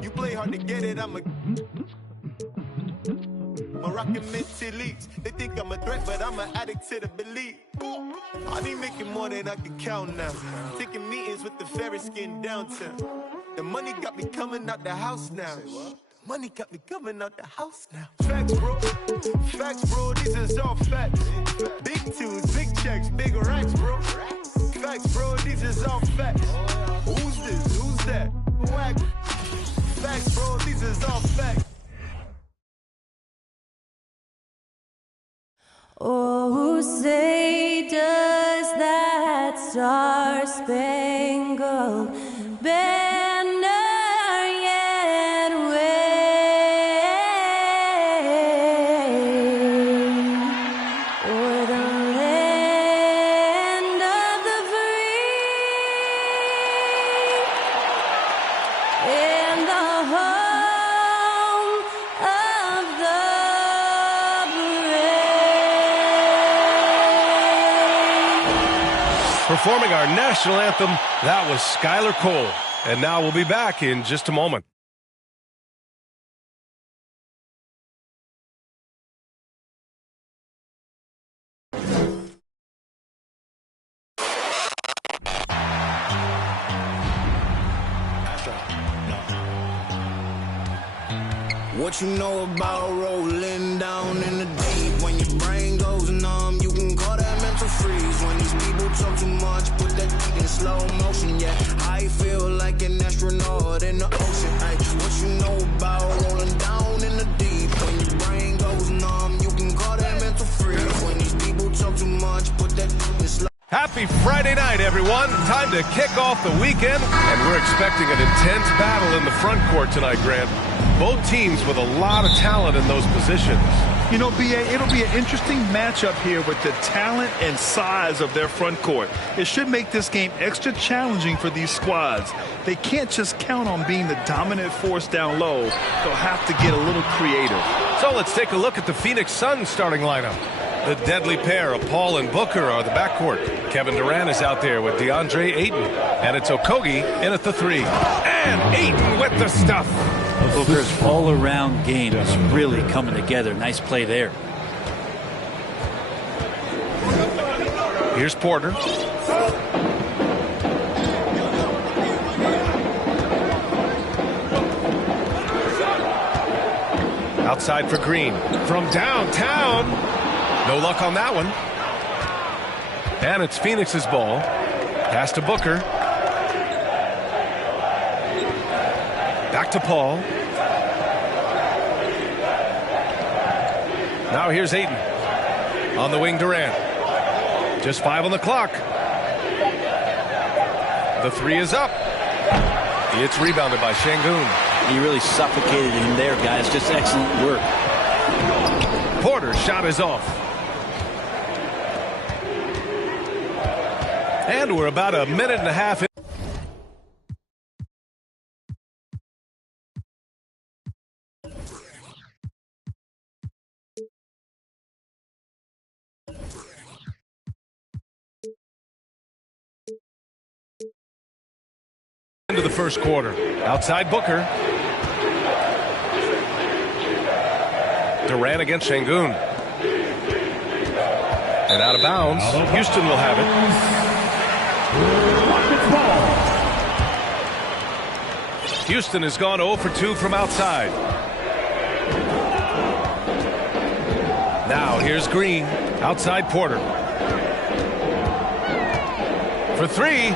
You play hard to get it, I'm a Moroccan mentally. They think I'm a threat, but I'm an addict to the belief. I be making more than I can count now. Taking meetings with the fair skin downtown. The money got me coming out the house now. Money got me coming out the house now. Facts, bro. Facts, bro. These is all facts. Big tunes, big checks, big racks, bro. Facts, bro. These is all facts. Who's this? Who's that? Whack. Facts, bro. These is all facts. Oh, say does that star-spangled banner yet wave o'er the land of the free and the home of the Performing our national anthem, that was Skylar Cole. And now we'll be back in just a moment. What you know about rolling down in the deep? When your brain goes numb, you can call that mental freeze. When these people talk too much, put that beat in slow motion. Yeah, I feel like an astronaut in the ocean. Ay, what you know about rolling down in the deep? When your brain goes numb, you can call that mental freeze. When these people talk too much, put that beat in slow. Happy Friday night, everyone. Time to kick off the weekend, and we're expecting an intense battle in the front court tonight, Grant. Both teams with a lot of talent in those positions. You know, B.A., it'll be an interesting matchup here with the talent and size of their front court. It should make this game extra challenging for these squads. They can't just count on being the dominant force down low. They'll have to get a little creative. So let's take a look at the Phoenix Suns starting lineup. The deadly pair of Paul and Booker are the backcourt. Kevin Durant is out there with DeAndre Ayton. And it's Okogie in at the three. And Ayton with the stuff. Booker's all-around game is really coming together. Nice play there. Here's Porter. Outside for Green. From downtown. No luck on that one. And it's Phoenix's ball. Pass to Booker. Back to Paul. Now here's Ayton. On the wing, Durant. Just 5 on the clock. The three is up. It's rebounded by Şengün. He really suffocated him there, guys. Just excellent work. Porter's shot is off. And we're about a minute and a half in. Into the first quarter. Outside Booker. Durant against Şengün. And out of bounds. Houston will have it. Houston has gone 0 for 2 from outside. Now here's Green. Outside Porter. For three.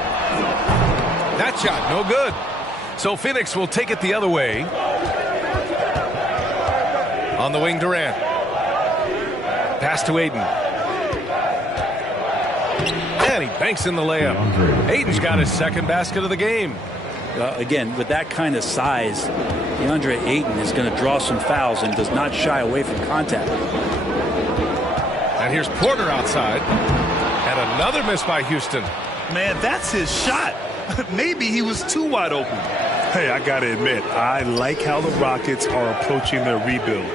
That shot, no good. So Phoenix will take it the other way. On the wing, Durant. Pass to Ayton. And he banks in the layup. Ayton's got his second basket of the game. Again, with that kind of size, DeAndre Ayton is going to draw some fouls and does not shy away from contact. And here's Porter outside. And another miss by Houston. Man, that's his shot. Maybe he was too wide open. Hey, I got to admit, I like how the Rockets are approaching their rebuild.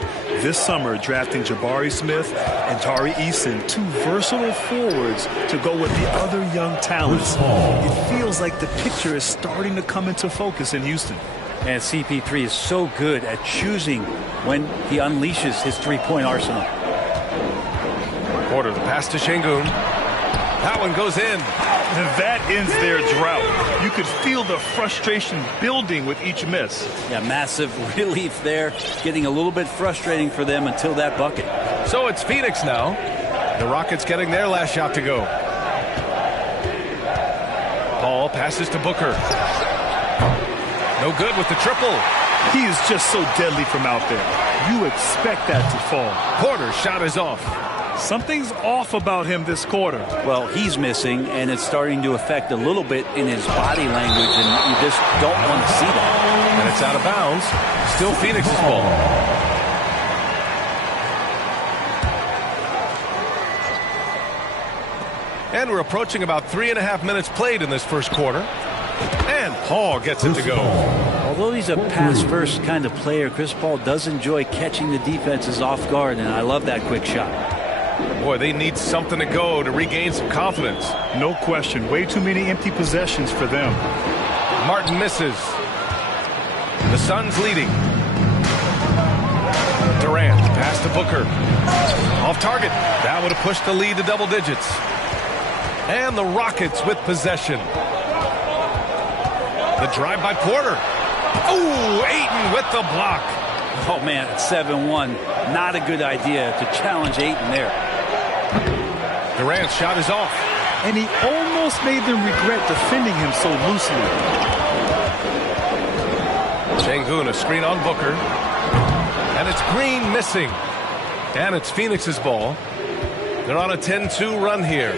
This summer, drafting Jabari Smith and Tari Eason, two versatile forwards to go with the other young talents. It feels like the picture is starting to come into focus in Houston. And CP3 is so good at choosing when he unleashes his three-point arsenal. Porter, the pass to Şengün. That one goes in. And that ends their drought. You could feel the frustration building with each miss. Yeah, massive relief there. Getting a little bit frustrating for them until that bucket. So it's Phoenix now. The Rockets getting their last shot to go. Paul passes to Booker. No good with the triple. He is just so deadly from out there. You expect that to fall. Porter's shot is off. Something's off about him this quarter. Well, he's missing, and it's starting to affect a little bit in his body language, and you just don't want to see that. And it's out of bounds. Still Phoenix's ball. And we're approaching about 3.5 minutes played in this first quarter. And Paul gets it to go. Although he's a pass-first kind of player, Chris Paul does enjoy catching the defenses off guard, and I love that quick shot. Boy, they need something to go to regain some confidence. No question. Way too many empty possessions for them. Martin misses. The Suns leading. Durant, pass to Booker. Off target. That would have pushed the lead to double digits. And the Rockets with possession. The drive by Porter. Oh, Ayton with the block. Oh, man, it's 7-1. Not a good idea to challenge Ayton there. Durant's shot is off. And he almost made them regret defending him so loosely. Şengün, a screen on Booker. And it's Green missing. And it's Phoenix's ball. They're on a 10-2 run here.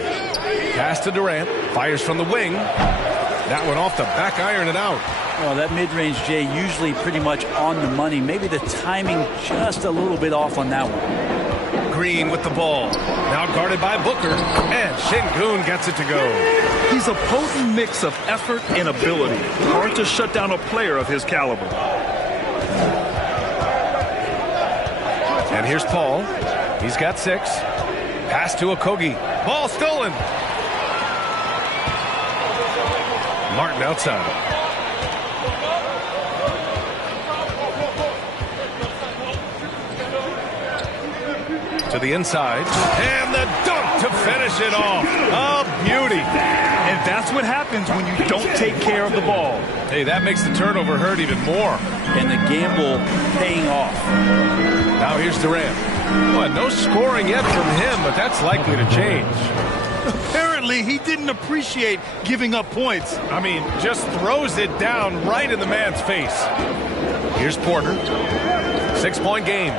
Pass to Durant. Fires from the wing. That one off the back iron and out. Well, that mid-range, Jay, usually pretty much on the money. Maybe the timing just a little bit off on that one. Green with the ball. Now guarded by Booker. And Şengün gets it to go. He's a potent mix of effort and ability. Hard to shut down a player of his caliber. And here's Paul. He's got 6. Pass to Okogie. Ball stolen. Martin outside. To the inside. And the dunk to finish it off. A beauty. And that's what happens when you don't take care of the ball. Hey, that makes the turnover hurt even more. And the gamble paying off. Now here's Durant. Well, no scoring yet from him, but that's likely to change. Apparently, he didn't appreciate giving up points. I mean, just throws it down right in the man's face. Here's Porter. 6-point game.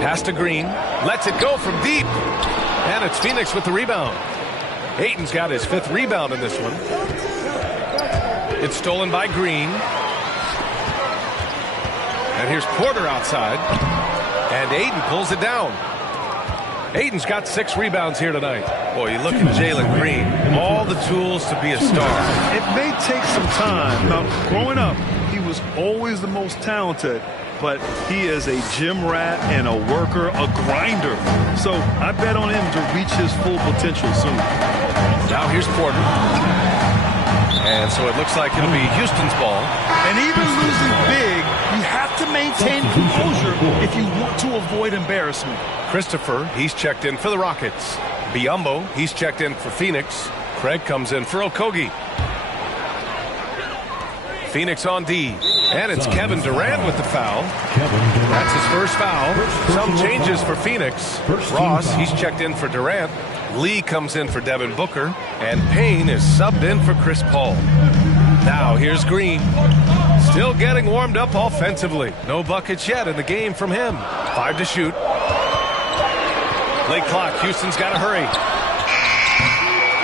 Pass to Green. Lets it go from deep. And it's Phoenix with the rebound. Ayton's got his 5th rebound in this one. It's stolen by Green. And here's Porter outside. And Ayton pulls it down. Ayton's got 6 rebounds here tonight. Boy, you look at Jalen Green. All the tools to be a star. It may take some time. Now, growing up, he was always the most talented. But he is a gym rat and a worker, a grinder. So I bet on him to reach his full potential soon. Now here's Porter. And so it looks like it'll be Houston's ball. And even losing big, you have to maintain composure if you want to avoid embarrassment. Christopher, he's checked in for the Rockets. Biyombo, he's checked in for Phoenix. Craig comes in for Okogie. Phoenix on D. And it's Kevin Durant with the foul. That's his first foul. Some changes for Phoenix. Ross, he's checked in for Durant. Lee comes in for Devin Booker. And Payne is subbed in for Chris Paul. Now here's Green. Still getting warmed up offensively. No buckets yet in the game from him. 5 to shoot. Late clock. Houston's got to hurry.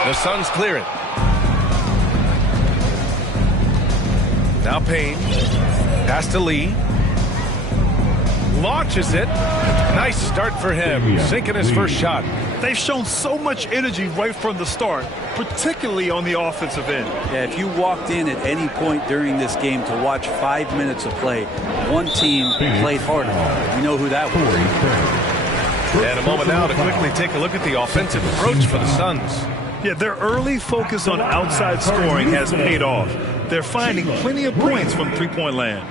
The Suns clear it. Now Payne. Pass to Lee. Launches it. Nice start for him. Sinking his first shot. They've shown so much energy right from the start, particularly on the offensive end. Yeah, if you walked in at any point during this game to watch 5 minutes of play, one team played harder. You know who that was. And a moment now to quickly take a look at the offensive approach for the Suns. Yeah, their early focus on outside scoring has paid off. they're finding plenty of points from three-point land.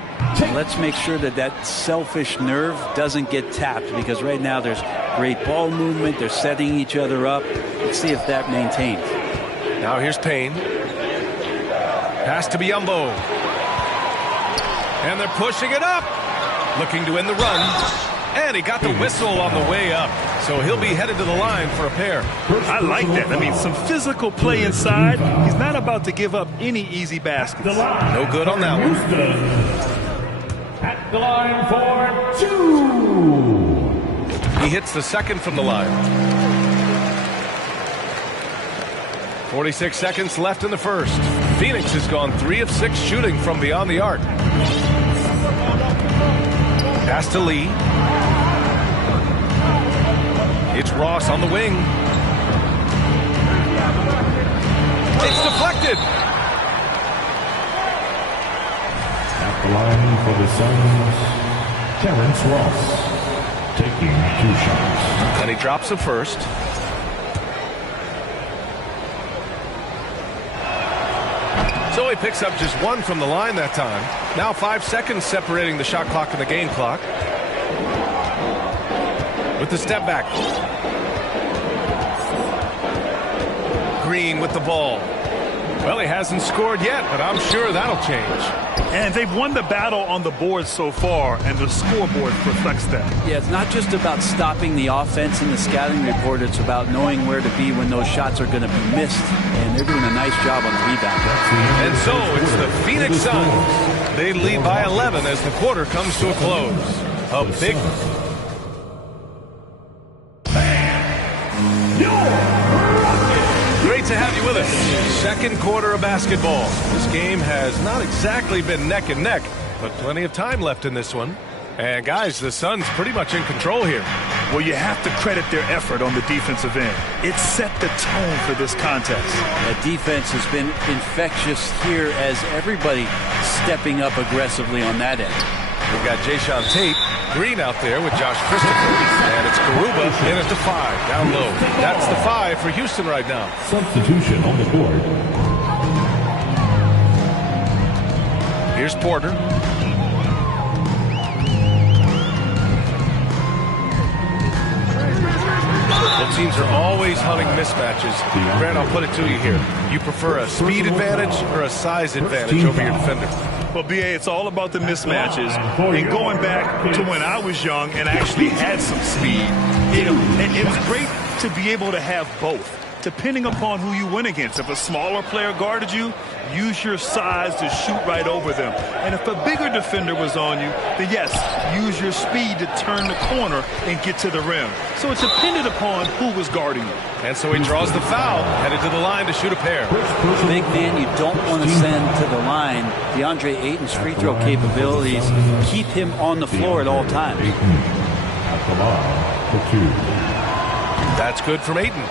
Let's make sure that that selfish nerve doesn't get tapped, because right now there's great ball movement. They're setting each other up. Let's see if that maintains. Now here's Payne. Pass to Biyombo. And they're pushing it up. Looking to win the run. And he got the whistle on the way up. So he'll be headed to the line for a pair. I like that. I mean, some physical play inside. He's not about to give up any easy baskets. No good on that one. At the line for 2. He hits the second from the line. 46 seconds left in the first. Phoenix has gone 3 of 6 shooting from beyond the arc. Pass to Lee. It's Ross on the wing. It's deflected. At the line for the Suns, Terrence Ross, taking 2 shots. And he drops the first. So he picks up just 1 from the line that time. Now 5 seconds separating the shot clock and the game clock. With the step back. Green with the ball. Well, he hasn't scored yet, but I'm sure that'll change. And they've won the battle on the board so far, and the scoreboard reflects that. Yeah, it's not just about stopping the offense in the scouting report. It's about knowing where to be when those shots are going to be missed. And they're doing a nice job on the rebound. And so it's the Phoenix Suns. They lead by 11 as the quarter comes to a close. A big... Great to have you with us. Second quarter of basketball. This game has not exactly been neck and neck, but plenty of time left in this one. And guys, the Suns pretty much in control here. Well, you have to credit their effort on the defensive end. It set the tone for this contest. The defense has been infectious here as everybody stepping up aggressively on that end. We've got Jayshawn Tate, Green out there with Josh Christopher, and it's Garuba in at the 5, down low. That's the 5 for Houston right now. Substitution on the board. Here's Porter. Both teams are always hunting mismatches. Grant, I'll put it to you here. You prefer a speed advantage or a size advantage over your defender? Well, B.A., it's all about the mismatches. And going back to when I was young and actually had some speed, it was great to be able to have both, depending upon who you went against. If a smaller player guarded you, use your size to shoot right over them. And if a bigger defender was on you, then yes, use your speed to turn the corner and get to the rim. So it depended upon who was guarding you. And so he draws the foul, headed to the line to shoot a pair. Big man you don't want to send to the line. DeAndre Ayton's free throw capabilities keep him on the floor at all times. At the line for 2. That's good from Ayton.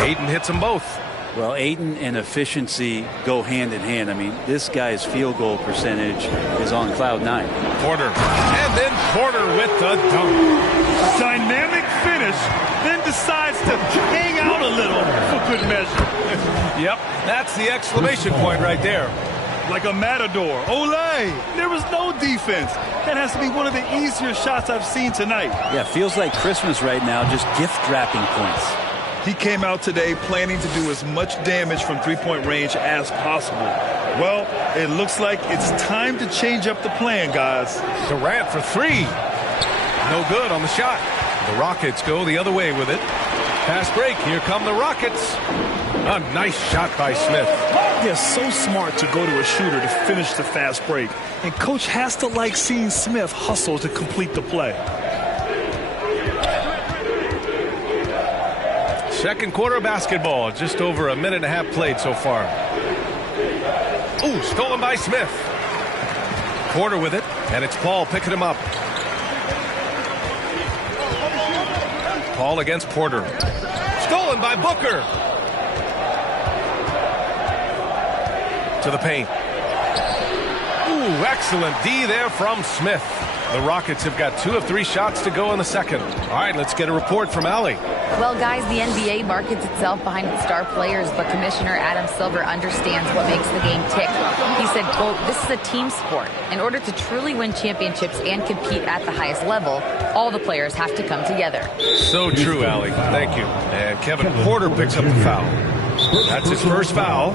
Ayton hits them both. Well, Ayton and efficiency go hand in hand. I mean, this guy's field goal percentage is on cloud 9. Porter. And then Porter with the dunk. Dynamic finish, then decides to hang out a little for good measure. Yep, that's the exclamation point right there. Like a matador. Olay! There was no defense. That has to be one of the easier shots I've seen tonight. Yeah, feels like Christmas right now, just gift wrapping points. He came out today planning to do as much damage from three-point range as possible. Well, it looks like it's time to change up the plan, guys. Durant for 3. No good on the shot. The Rockets go the other way with it. Pass break. Here come the Rockets. A nice shot by Smith. They're so smart to go to a shooter to finish the fast break. And coach has to like seeing Smith hustle to complete the play. Second quarter basketball. Just over a minute and a half played so far. Ooh, stolen by Smith. Porter with it, and it's Paul picking him up. Paul against Porter. Stolen by Booker. To the paint. Ooh, excellent D there from Smith. The Rockets have got 2 of 3 shots to go in the second. All right, let's get a report from Allie. Well, guys, the NBA markets itself behind its star players, but Commissioner Adam Silver understands what makes the game tick. He said, quote, "This is a team sport. In order to truly win championships and compete at the highest level, all the players have to come together." So true, Allie. Thank you. And Kevin Porter picks up the foul. That's his first foul.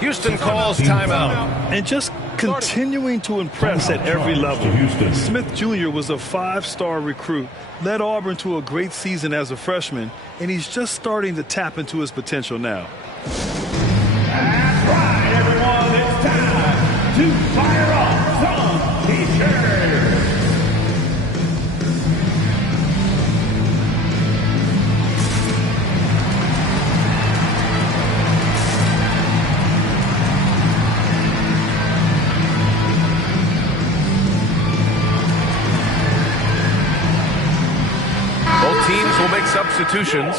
Houston calls timeout. And just continuing to impress at every level. Smith Jr. was a 5-star recruit, led Auburn to a great season as a freshman, and he's just starting to tap into his potential now. That's right, everyone. It's time to fire up some T-shirts. Both teams will make substitutions.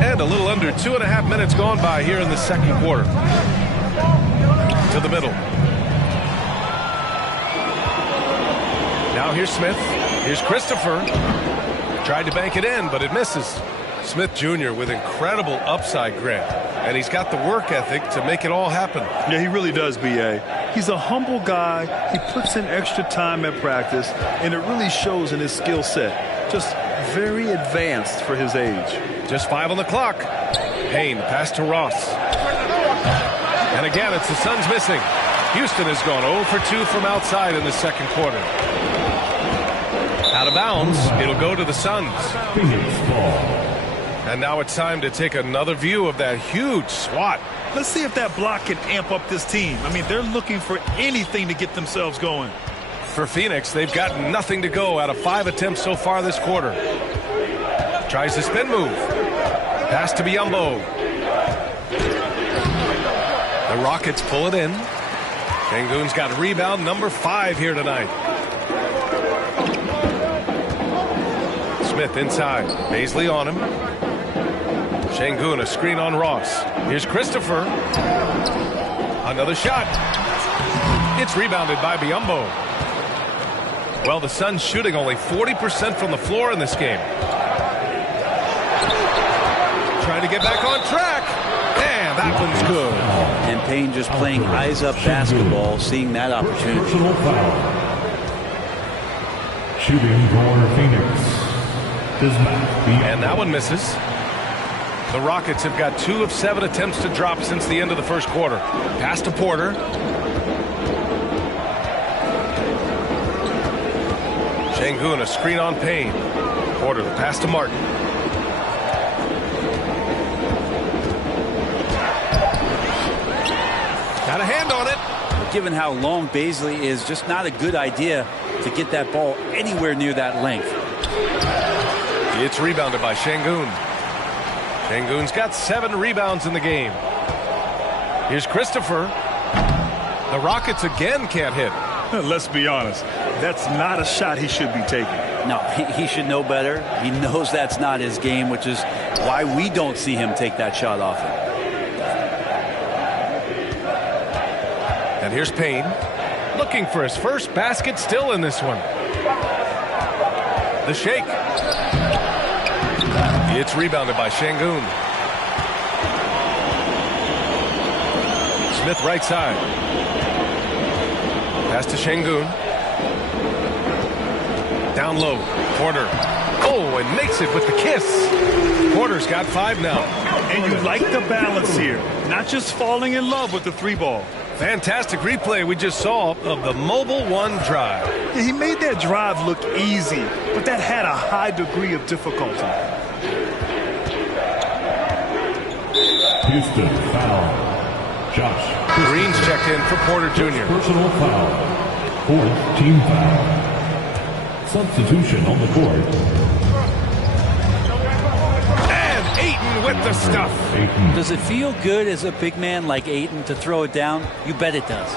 And a little under 2.5 minutes gone by here in the second quarter. To the middle. Now here's Smith. Here's Christopher. Tried to bank it in, but it misses. Smith Jr. with incredible upside, Grant. And he's got the work ethic to make it all happen. Yeah, he really does, B.A. He's a humble guy. He puts in extra time at practice, and it really shows in his skill set. Just very advanced for his age. Just 5 on the clock. Payne, pass to Ross. And again, it's the Suns missing. Houston has gone 0 for 2 from outside in the second quarter. Out of bounds, it'll go to the Suns. Phoenix ball. And now it's time to take another view of that huge swat. Let's see if that block can amp up this team. I mean, they're looking for anything to get themselves going. For Phoenix, they've got nothing to go out of 5 attempts so far this quarter. Tries the spin move. Pass to Biyombo. The Rockets pull it in. Sengun's got rebound number 5 here tonight. Smith inside. Baisley on him. Sengun, a screen on Ross. Here's Christopher. Another shot. It's rebounded by Biyombo. Well, the Suns shooting only 40% from the floor in this game. Trying to get back on track. And that one's good. And Payne just playing eyes-up basketball, seeing that opportunity. Personal foul. Shooting for Phoenix. And that one misses. The Rockets have got 2 of 7 attempts to drop since the end of the first quarter. Pass to Porter. Sengun, a screen on Payne. Porter, the pass to Martin. Got a hand on it. Given how long Baisley is, just not a good idea to get that ball anywhere near that length. It's rebounded by Sengun. Sengun's got 7 rebounds in the game. Here's Christopher. The Rockets again can't hit. Let's be honest. That's not a shot he should be taking. No, he should know better. He knows that's not his game, which is why we don't see him take that shot often. And here's Payne. Looking for his first basket still in this one. The shake. It's rebounded by Sengun. Smith right side. Pass to Sengun. Down low. Porter. Oh, and makes it with the kiss. Porter's got 5 now. And you like the balance here. Not just falling in love with the 3-ball. Fantastic replay we just saw of the Mobile One drive. Yeah, he made that drive look easy, but that had a high degree of difficulty. Houston foul. Josh. Green's checked in for Porter Jr. Personal foul. 4th team foul. Substitution on the court. And Ayton with the stuff. Ayton. Does it feel good as a big man like Ayton to throw it down? You bet it does.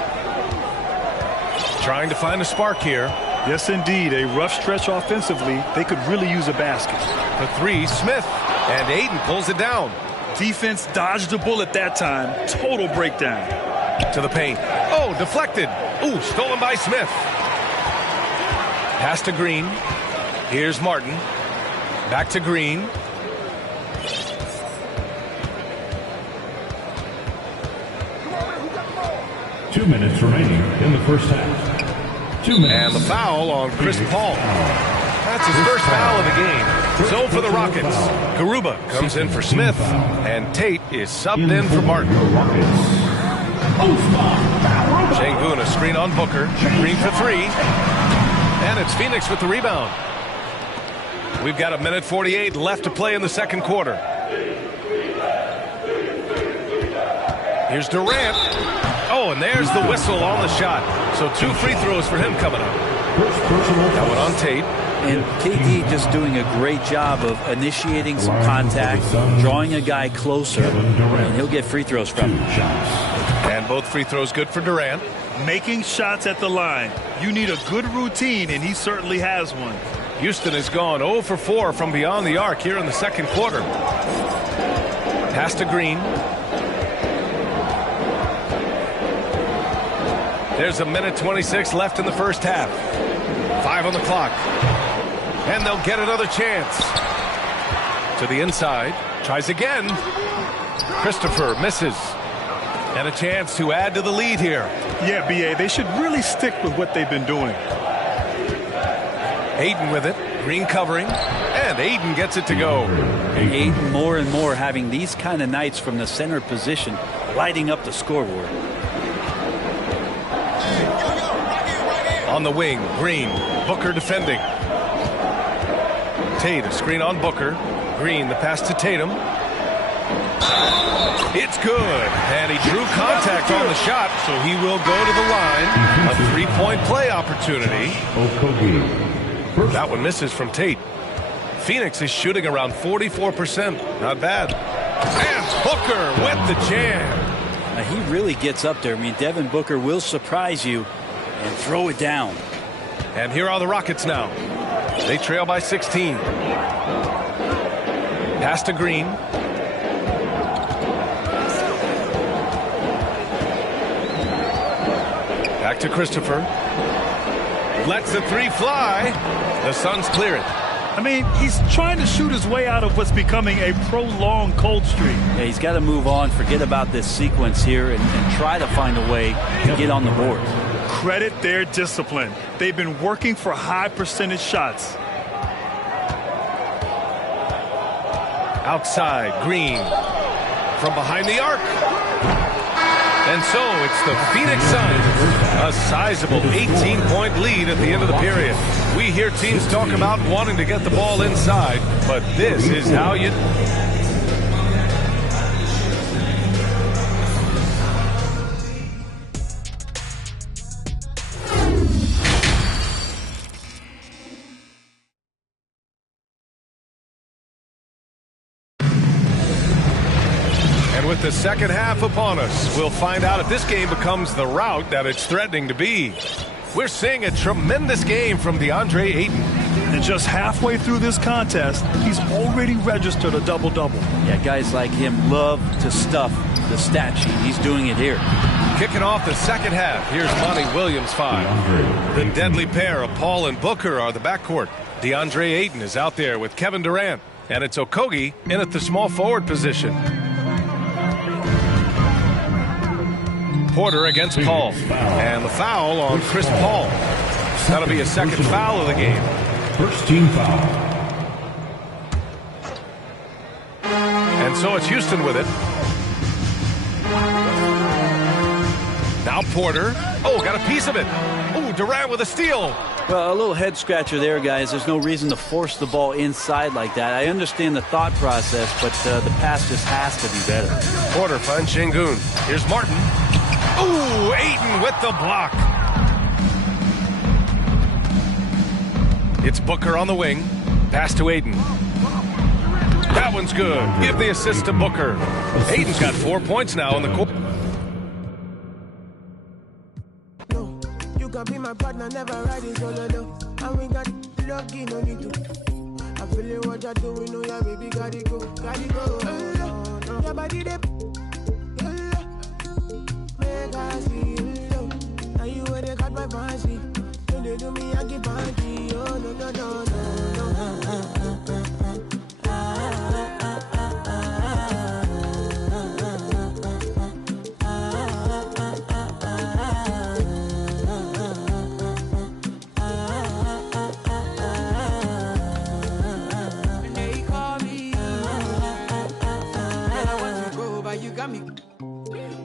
Trying to find a spark here. Yes, indeed. A rough stretch offensively. They could really use a basket. The three, Smith. And Ayton pulls it down. Defense dodged the bullet that time. Total breakdown. To the paint. Oh, deflected. Ooh, stolen by Smith. Pass to Green. Here's Martin. Back to Green. Two minutes remaining in the first half. 2 minutes. And the foul on Chris Paul. That's his first foul of the game. So for the Rockets, Garuba comes in for Smith, and Tate is subbed in for Martin. Şengün a screen on Booker. Green for three. And it's Phoenix with the rebound. We've got 1:48 left to play in the second quarter. Here's Durant. Oh, and there's the whistle on the shot. So 2 free throws for him coming up. That one on Tate. And KD just doing a great job of initiating some contact, drawing a guy closer, and he'll get free throws from him. And both free throws good for Durant. Making shots at the line. You need a good routine, and he certainly has one. Houston has gone 0 for 4 from beyond the arc here in the second quarter. Pass to Green. There's 1:26 left in the first half. 5 on the clock. And they'll get another chance. To the inside. Tries again. Christopher misses. And a chance to add to the lead here. Yeah, B.A., they should really stick with what they've been doing. Ayton with it. Green covering. And Ayton gets it to go. Ayton more and more having these kind of nights from the center position, lighting up the scoreboard. On the wing, Green. Booker defending. Tate, a screen on Booker. Green, the pass to Tatum. It's good. And he drew contact on the shot, so he will go to the line. A 3-point play opportunity. That one misses from Tate. Phoenix is shooting around 44%. Not bad. And Booker with the jam. Now, he really gets up there. I mean, Devin Booker will surprise you and throw it down. And here are the Rockets now. They trail by 16. Pass to Green. Back to Christopher. Lets the three fly. The Suns clear it. I mean, he's trying to shoot his way out of what's becoming a prolonged cold streak. Yeah, he's got to move on, forget about this sequence here, and try to find a way to get on the board. Credit their discipline. They've been working for high percentage shots. Outside, Green. From behind the arc. And so it's the Phoenix Suns. A sizable 18-point lead at the end of the period. We hear teams talk about wanting to get the ball inside, but this is how you... With the second half upon us, we'll find out if this game becomes the rout that it's threatening to be. We're seeing a tremendous game from DeAndre Ayton. And just halfway through this contest, he's already registered a double-double. Yeah, guys like him love to stuff the stat sheet. He's doing it here. Kicking off the second half, here's Monty Williams 5. The deadly pair of Paul and Booker are the backcourt. DeAndre Ayton is out there with Kevin Durant, and it's Okogie in at the small forward position. Porter against Paul. And the foul on Chris Paul. That'll be a second foul of the game. First team foul. And so it's Houston with it. Now Porter. Oh, got a piece of it. Oh, Durant with a steal. Well, a little head scratcher there, guys. There's no reason to force the ball inside like that. I understand the thought process, but the pass just has to be better. Porter finds Şengün. Here's Martin. Ooh, Ayton with the block. It's Booker on the wing. Pass to Ayton. That one's good. Give the assist to Booker. Ayton's got 4 points now in the court. be my partner, never riding solo though. And we got lucky, no need to. I feel it, what you're doing, oh yeah, baby, gotta go. Your body, they make us feel. Now you where they got my fancy. Don't they do me, I keep punky. Oh, no, no, no, no, no.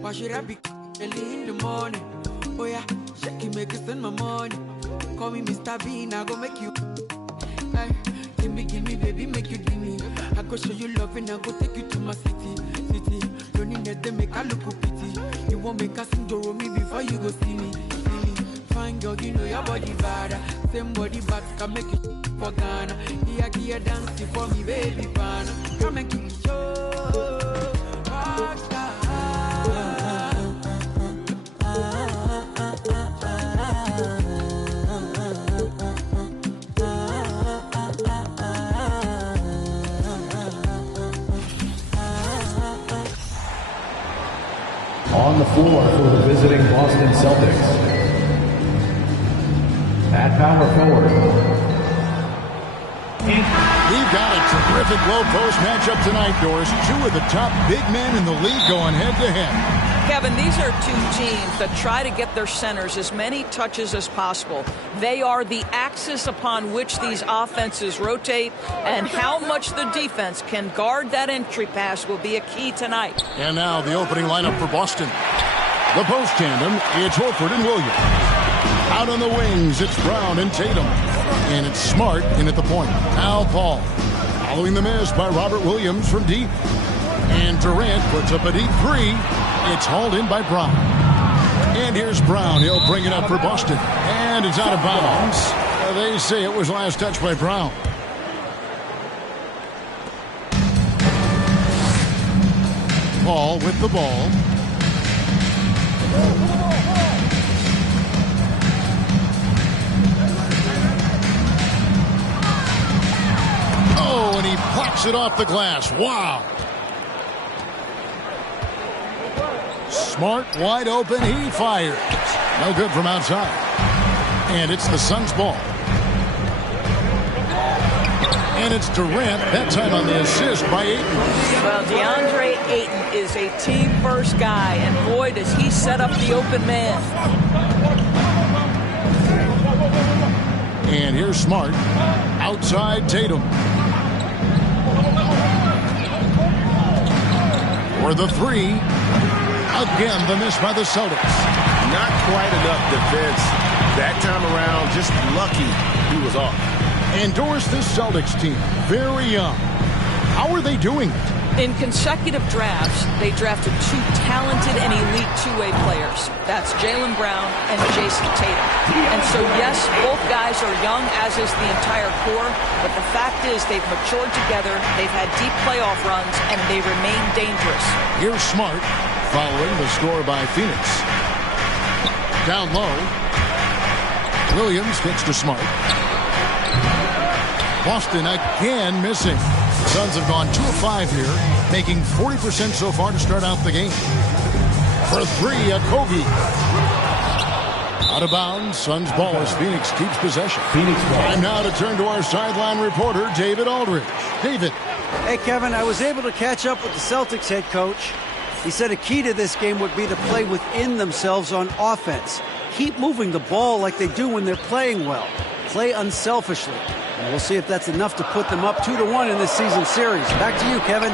Why should I be early in the morning? Oh yeah, shake it, make it spend my money. Call me Mr. Bean, I go make you. Hey, give me, baby, make you give me. I go show you love and I go take you to my city. Don't need that, make I look pity. You won't make us sing Doro me before you go see me. Fine girl, you know your body bad. Same body but can make it for Ghana. Here, dance for me, baby, pan. Come and give me show. On the floor for the visiting Boston Celtics. At power forward. We've got a terrific low post matchup tonight, Doris. Two of the top big men in the league going head-to-head. Kevin, these are two teams that try to get their centers as many touches as possible. They are the axis upon which these offenses rotate, and how much the defense can guard that entry pass will be a key tonight. And now the opening lineup for Boston. The post tandem, it's Horford and Williams. Out on the wings, it's Brown and Tatum. And it's Smart in at the point. Al Paul. Following the miss by Robert Williams from deep. And Durant puts up a deep three. It's hauled in by Brown. And here's Brown. He'll bring it up for Boston. And it's out of bounds. They say it was last touched by Brown. Paul with the ball. Oh, and he pops it off the glass. Wow. Smart, wide open, he fires. No good from outside. And it's the Suns' ball. And it's Durant, that time on the assist by Ayton. Well, DeAndre Ayton is a team-first guy, and boy, does he set up the open man. And here's Smart. Outside Tatum. For the three. Again, the miss by the Celtics. Not quite enough defense that time around. Just lucky he was off. And Doris, this Celtics team, very young. How are they doing it? In consecutive drafts, they drafted two talented and elite two-way players. That's Jaylen Brown and Jason Tatum. And so, yes, both guys are young, as is the entire core. But the fact is they've matured together, they've had deep playoff runs, and they remain dangerous. Here's Smart. Following the score by Phoenix. Down low. Williams gets to Smart. Boston again missing. The Suns have gone 2 of 5 here, making 40% so far to start out the game. For three, Okogie. Out of bounds, Suns ball as Phoenix keeps possession. Time now to turn to our sideline reporter, David Aldridge. David. Hey, Kevin, I was able to catch up with the Celtics head coach. He said a key to this game would be to play within themselves on offense. Keep moving the ball like they do when they're playing well. Play unselfishly. And we'll see if that's enough to put them up 2-1 in this season series. Back to you, Kevin.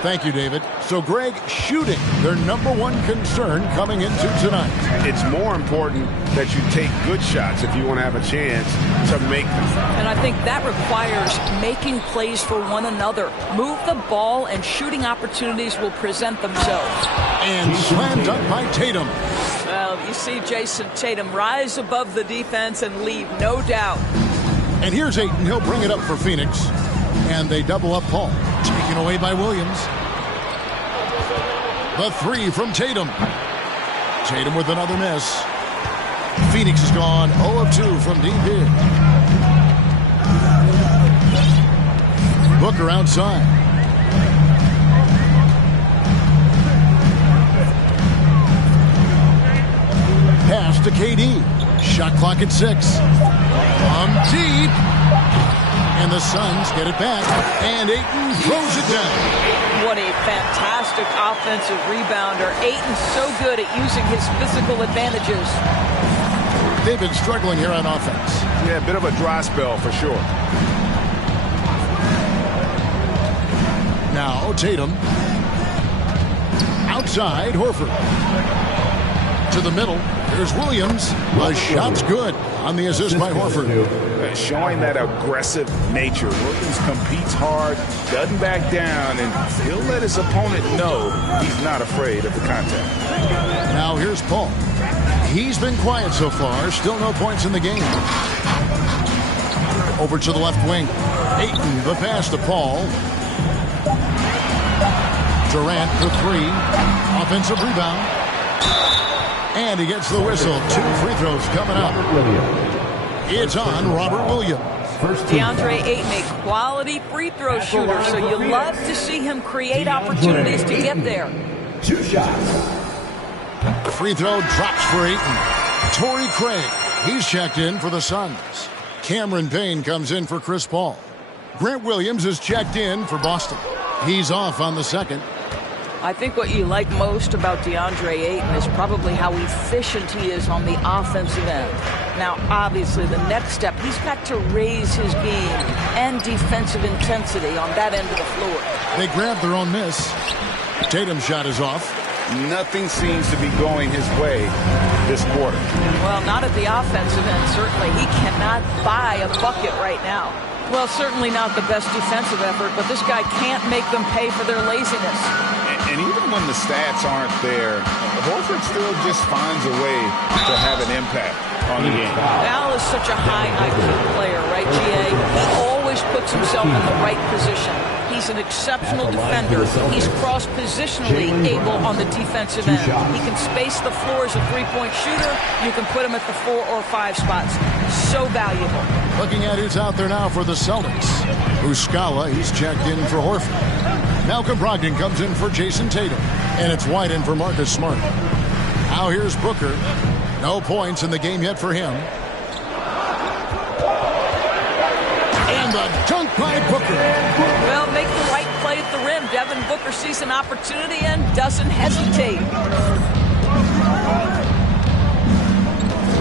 Thank you, David. So, Greg, shooting, their number one concern coming into tonight. It's more important that you take good shots if you want to have a chance to make them. And I think that requires making plays for one another. Move the ball and shooting opportunities will present themselves. And slammed up by Tatum. Well, you see Jason Tatum rise above the defense and leave, no doubt. And here's Ayton. He'll bring it up for Phoenix. And they double up Paul. Taken away by Williams. The three from Tatum. Tatum with another miss. Phoenix has gone 0 of 2 from deep here. Booker outside. Pass to KD. Shot clock at 6. From deep. And the Suns get it back. And Ayton throws it down. What a fantastic offensive rebounder. Ayton's so good at using his physical advantages. They've been struggling here on offense. Yeah, a bit of a dry spell for sure. Now Tatum. Outside, Horford. To the middle. Here's Williams. The shot's good on the assist by Horford. Showing that aggressive nature. Williams competes hard, doesn't back down, and he'll let his opponent know he's not afraid of the contact. Now here's Paul. He's been quiet so far. Still no points in the game. Over to the left wing. Ayton, the pass to Paul. Durant for 3. Offensive rebound. And he gets the whistle. 2 free throws coming up. It's on Robert Williams. DeAndre Ayton, a quality free throw shooter, so you love to see him create opportunities to get there. 2 shots. Free throw drops for Ayton. Torrey Craig, he's checked in for the Suns. Cameron Payne comes in for Chris Paul. Grant Williams is checked in for Boston. He's off on the second. I think what you like most about DeAndre Ayton is probably how efficient he is on the offensive end. Now, obviously, the next step, he's got to raise his game and defensive intensity on that end of the floor. They grab their own miss. Tatum's shot is off. Nothing seems to be going his way this quarter. Well, not at the offensive end, certainly. He cannot buy a bucket right now. Well, certainly not the best defensive effort, but this guy can't make them pay for their laziness. And even when the stats aren't there, Horford still just finds a way to have an impact on the game. Al is such a high IQ player, right, G.A.? He always puts himself in the right position. He's an exceptional defender. He's cross-positionally able on the defensive end. He can space the floor as a three-point shooter. You can put him at the 4 or 5 spots. So valuable. Looking at who's out there now for the Celtics. Muscala, he's checked in for Horford. Malcolm Brogdon comes in for Jason Tatum. And it's White in for Marcus Smart. Now here's Booker. No points in the game yet for him. And the dunk by Booker. Well, make the right play at the rim. Devin Booker sees an opportunity and doesn't hesitate.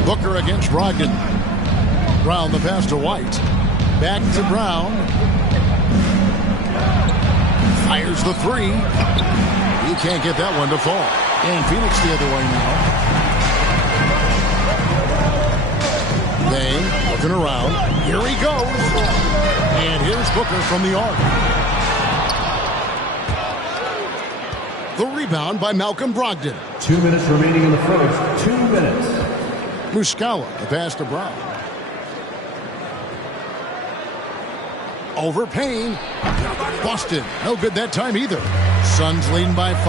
Booker against Brogdon. Brown the pass to White. Back to Brown. Fires the 3. He can't get that one to fall. And Phoenix the other way now. They looking around. Here he goes. And here's Booker from the arc. The rebound by Malcolm Brogdon. 2 minutes remaining in the first. 2 minutes. Muscala, the pass to Brown. Over Payne. Boston, no good that time either. Suns leading by 5.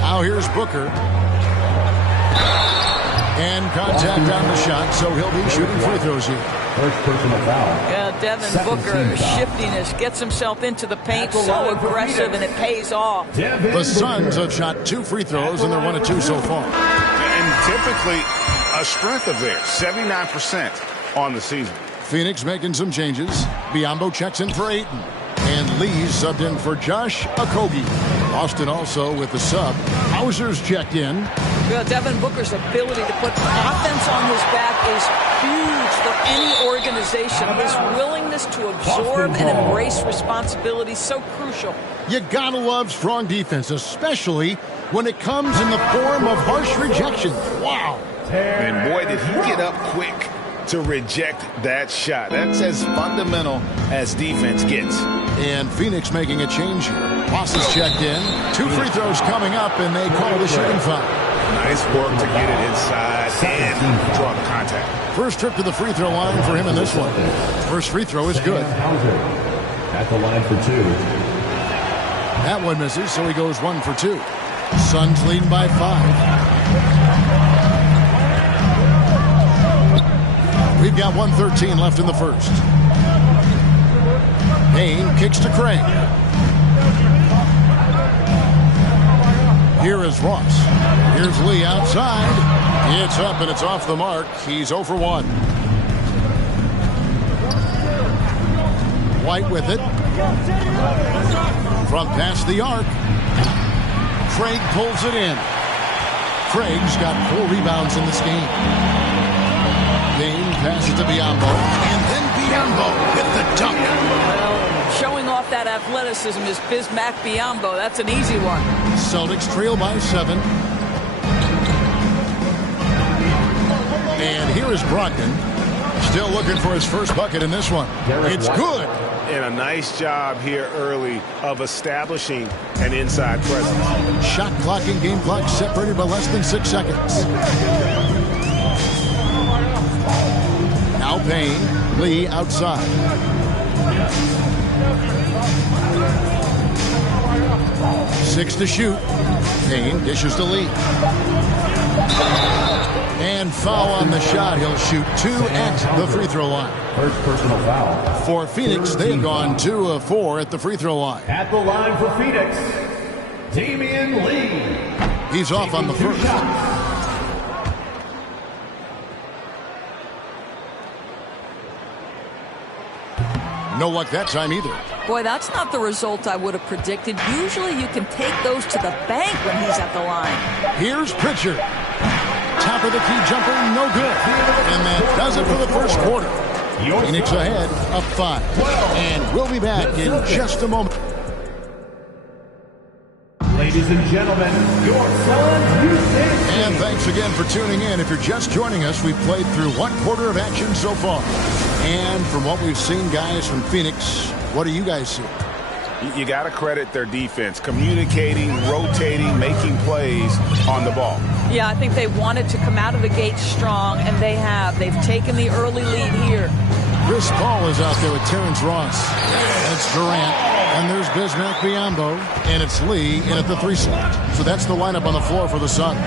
Now here's Booker. And contact on the shot, so he'll be shooting free throws here. First personal foul. Yeah, Devin Booker, shiftiness, gets himself into the paint, so aggressive, and it pays off. The Suns have shot 2 free throws, and they're 1 of 2 so far. And typically a strength of theirs, 79% on the season. Phoenix making some changes. Biyombo checks in for Ayton. And Lee's subbed in for Josh Okogie. Boston also with the sub. Hauser's checked in. Well, Devin Booker's ability to put offense on his back is huge for any organization. His willingness to absorb and embrace responsibility so crucial. You gotta love strong defense, especially when it comes in the form of harsh rejection. Wow. And boy, did he get up quick to reject that shot. That's as fundamental as defense gets. And Phoenix making a change here. Ross is checked in. 2 free throws coming up, and they call the shooting foul. Nice work to get it inside and draw the contact. First trip to the free throw line for him in this one. First free throw is good. At the line for 2. That one misses, so he goes 1 for 2. Suns leading by 5. We've got 1:13 left in the first. Payne kicks to Craig. Here is Ross. Here's Lee outside. It's up and it's off the mark. He's 0 for 1. White with it. From past the arc. Craig pulls it in. Craig's got 4 rebounds in this game. Payne passes to Biyombo. And then Biyombo with the dunk. Well, showing off that athleticism is Bismack Biyombo. That's an easy one. Celtics trail by 7. And here is Brogdon. Still looking for his first bucket in this one. It's good. And a nice job here early of establishing an inside presence. Shot clock and game clock separated by less than 6 seconds. Now Payne. Lee outside. Six to shoot. Payne dishes to Lee. And foul on the shot. He'll shoot 2 at the free throw line. First personal foul. For Phoenix, they've gone 2 of 4 at the free throw line. At the line for Phoenix, Damian Lee. He's off on the first. No luck that time either. Boy, that's not the result I would have predicted. Usually you can take those to the bank when he's at the line. Here's Pritchard. Top of the key jumper, no good. And that does it for the first quarter. Phoenix ahead, up 5. And we'll be back in just a moment. Ladies and gentlemen, your Suns Houston. And thanks again for tuning in. If you're just joining us, we've played through 1 quarter of action so far. And from what we've seen, guys, from Phoenix, what do you guys see? You got to credit their defense, communicating, rotating, making plays on the ball. Yeah, I think they wanted to come out of the gate strong, and they have. They've taken the early lead here. Chris Paul is out there with Terrence Ross. That's Durant. And there's Bismack Biyombo. And it's Lee in at the 3 slot. So that's the lineup on the floor for the Suns.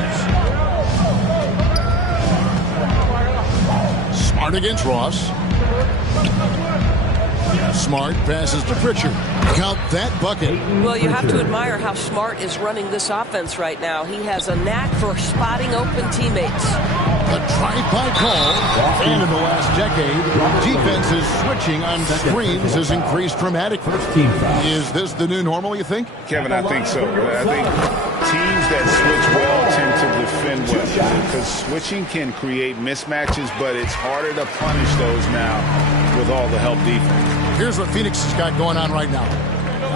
Smart against Ross. Smart passes to Pritchard. Count that bucket. Well, you have to admire how Smart is running this offense right now. He has a knack for spotting open teammates. A drive-by call. And in the last decade, defenses switching on screens has increased dramatically. Is this the new normal, you think? Kevin, I think so. I think teams that switch well tend to defend well because switching can create mismatches, but it's harder to punish those now with all the help defense. Here's what Phoenix has got going on right now.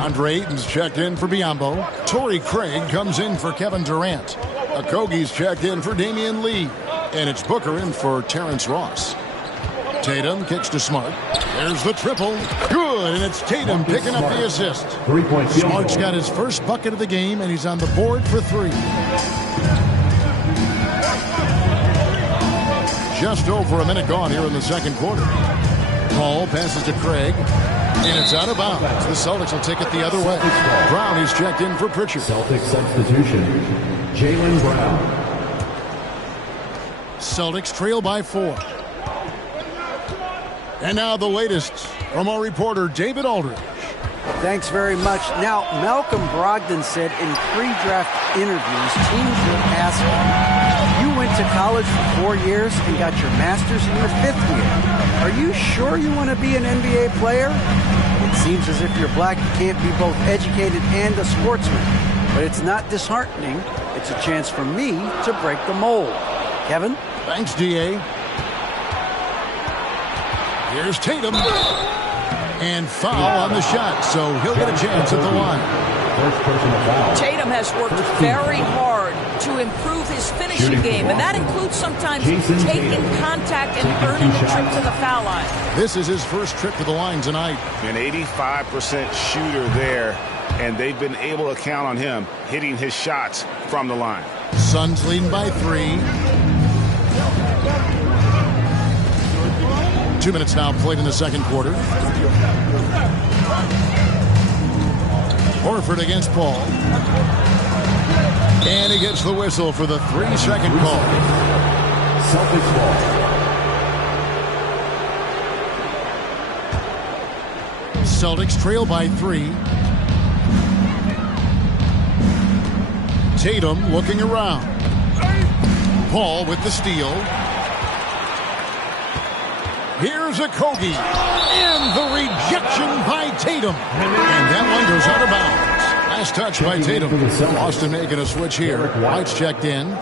Andre Ayton's checked in for Biyombo. Torrey Craig comes in for Kevin Durant. Okogie's checked in for Damian Lee. And it's Booker in for Terrence Ross. Tatum kicks to Smart. There's the triple. Good, and it's Tatum picking up the assist. 3-point field goal. Smart's got his first bucket of the game, and he's on the board for 3. Just over a minute gone here in the second quarter. Paul passes to Craig, and it's out of bounds. The Celtics will take it the other way. Brown is checked in for Pritchard. Celtics substitution, Jaylen Brown. Celtics trail by 4. And now the latest from our reporter, David Aldridge. Thanks very much. Now, Malcolm Brogdon said in pre-draft interviews, teams would ask him, you went to college for 4 years and got your master's in your 5th year. Are you sure you want to be an NBA player? It seems as if you're black, you can't be both educated and a sportsman. But it's not disheartening. It's a chance for me to break the mold. Kevin? Thanks, D.A. Here's Tatum. And foul on the shot, so he'll get a chance at the line. Tatum has worked very hard to improve his finishing game, and that includes sometimes taking contact and earning a trip to the foul line. This is his first trip to the line tonight. An 85% shooter there, and they've been able to count on him hitting his shots from the line. Suns leading by 3. 2 minutes now played in the second quarter. Horford against Paul. And he gets the whistle for the 3-second call. Celtics ball. Celtics trail by 3. Tatum looking around. Paul with the steal. Here's Okogie. And the rejection by Tatum. And that one goes out of bounds. Last touch by Tatum. Boston making a switch here. White's checked in.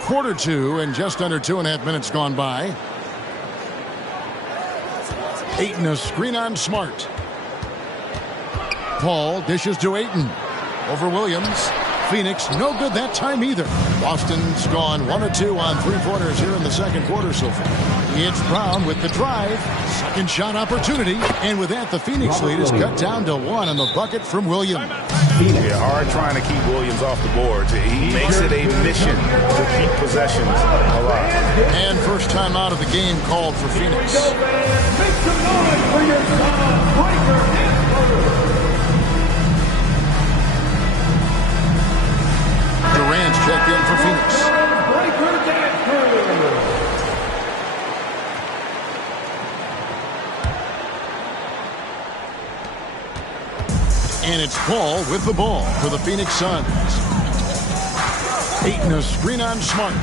Quarter 2 and just under 2.5 minutes gone by. Ayton a screen on Smart. Paul dishes to Ayton. Over Williams. Phoenix no good that time either. Boston's gone 1 of 2 on 3-pointers here in the second quarter so far. It's Brown with the drive. Second shot opportunity. And with that, the Phoenix lead is cut down to 1 on the bucket from Williams. Yeah, hard trying to keep Williams off the boards. He makes it a mission to keep possessions alive. And first time out of the game called for Phoenix. Make some noise for your son, Breaker Durant's checked in for Phoenix. And it's Paul with the ball for the Phoenix Suns. Ayton a screen on Smart.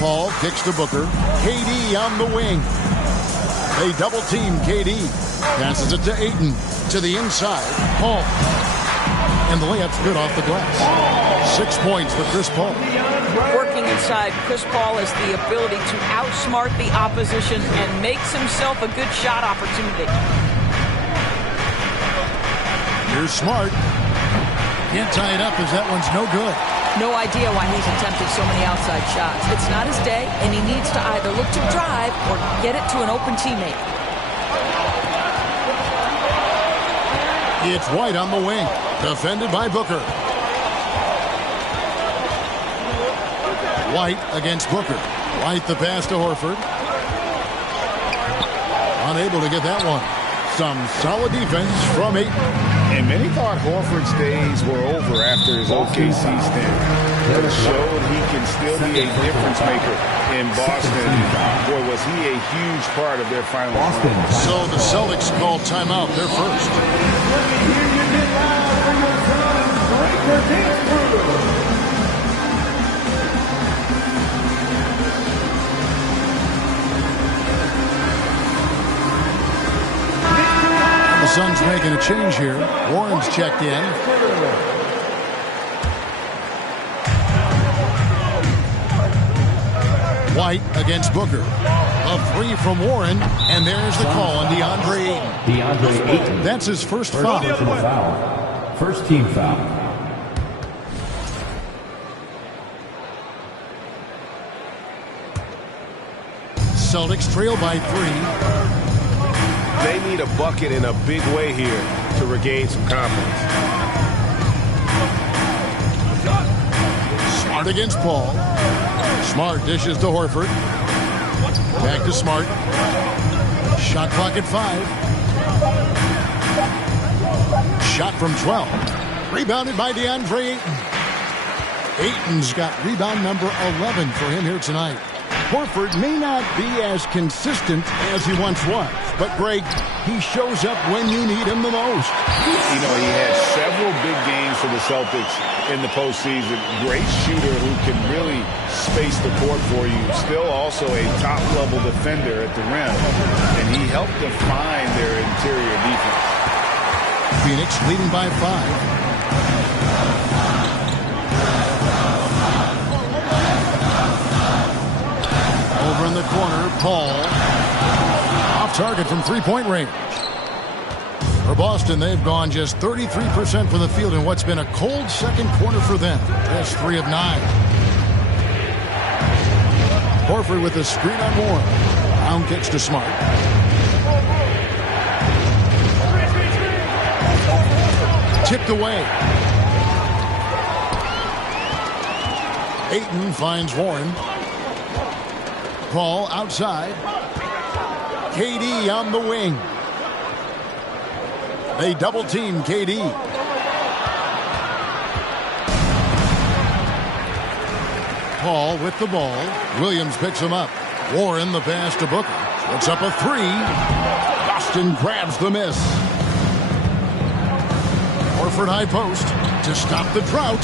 Paul kicks to Booker. KD on the wing. They double team KD. Passes it to Ayton. To the inside. Paul. And the layup's good off the glass. 6 points for Chris Paul. Working inside, Chris Paul has the ability to outsmart the opposition and makes himself a good shot opportunity. Here's Smart. Can't tie it up as that one's no good. No idea why he's attempting so many outside shots. It's not his day, and he needs to either look to drive or get it to an open teammate. It's White on the wing. Defended by Booker. White against Booker. White the pass to Horford. Unable to get that one. Some solid defense from Ayton. And many thought Horford's days were over after his OKC stint. But it showed he can still be a difference maker in Boston. Boy, was he a huge part of their final run. So the Celtics call timeout. They're first. The Suns making a change here. Warren's checked in. White against Booker. A 3 from Warren, and there's the call on DeAndre Ayton. DeAndre Ayton. That's his first foul. First team foul. Celtics trail by 3. They need a bucket in a big way here to regain some confidence. Smart against Paul. Smart dishes to Horford. Back to Smart. Shot clock at 5. Shot from 12. Rebounded by DeAndre Ayton. Ayton's got rebound number 11 for him here tonight. Horford may not be as consistent as he once was, but Greg, he shows up when you need him the most. You know, he had several big games for the Celtics in the postseason. Great shooter who can really space the court for you. Still also a top-level defender at the rim, and he helped define their interior defense. Phoenix leading by 5. Over in the corner, Paul. Off target from three-point range. For Boston, they've gone just 33% from the field in what's been a cold second quarter for them. Just 3 of 9. Horford with a screen on Warren. Brown kicks to Smart. Tipped away. Ayton finds Warren. Paul outside. KD on the wing. They double team KD. Paul with the ball. Williams picks him up. Warren the pass to Booker. Puts up a three. Boston grabs the miss. Horford high post to stop the drought.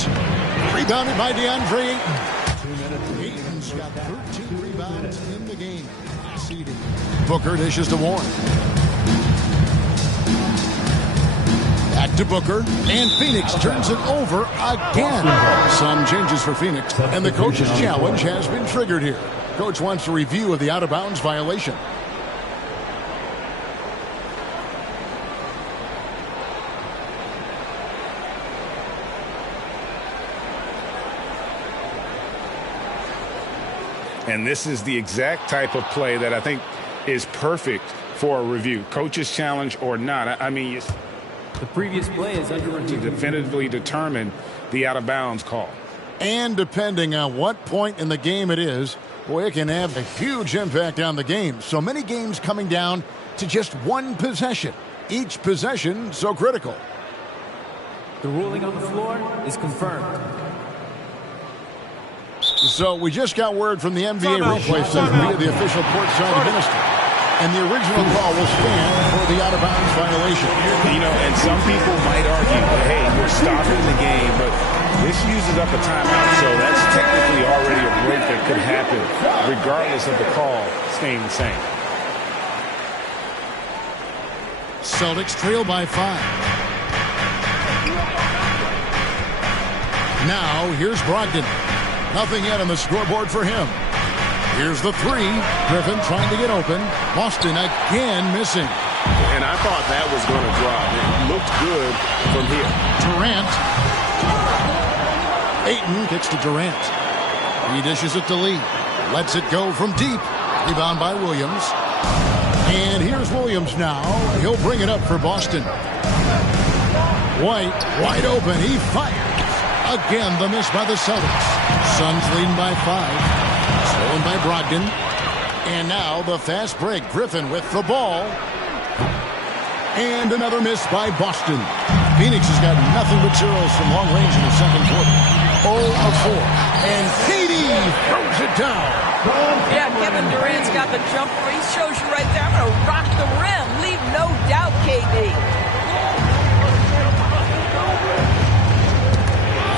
Rebounded by DeAndre Ayton. Ayton's got 13 rebounds in the game. Booker dishes to Warren. Back to Booker, and Phoenix turns it over again. Some changes for Phoenix, and the coach's challenge has been triggered here. Coach wants a review of the out-of-bounds violation. And this is the exact type of play that I think is perfect for a review. Coach's challenge or not. I mean, the previous play is under review. To definitively determine the out-of-bounds call. And depending on what point in the game it is, boy, it can have a huge impact on the game. So many games coming down to just one possession. Each possession so critical. The ruling on the floor is confirmed. So we just got word from the NBA replay center via the official courtside administrator. And the original call will stand for the out-of-bounds violation. You know, and some people might argue, hey, you're stopping the game, but this uses up a timeout, so that's technically already a break that could happen, regardless of the call staying the same. Celtics trail by 5. Now, here's Brogdon. Nothing yet on the scoreboard for him. Here's the three. Griffin trying to get open. Boston again missing. And I thought that was going to drop. It looked good from here. Durant. Ayton kicks to Durant. He dishes it to Lee. Lets it go from deep. Rebound by Williams. And here's Williams now. He'll bring it up for Boston. White wide open. He fires. Again, the miss by the Celtics. Suns leading by 5. Stolen by Brogdon. And now the fast break. Griffin with the ball. And another miss by Boston. Phoenix has got nothing but zeros from long range in the second quarter. 0 of 4. And KD throws it down. Yeah, Kevin Durant's got the jumper. He shows you right there. I'm going to rock the rim. Leave no doubt, KD.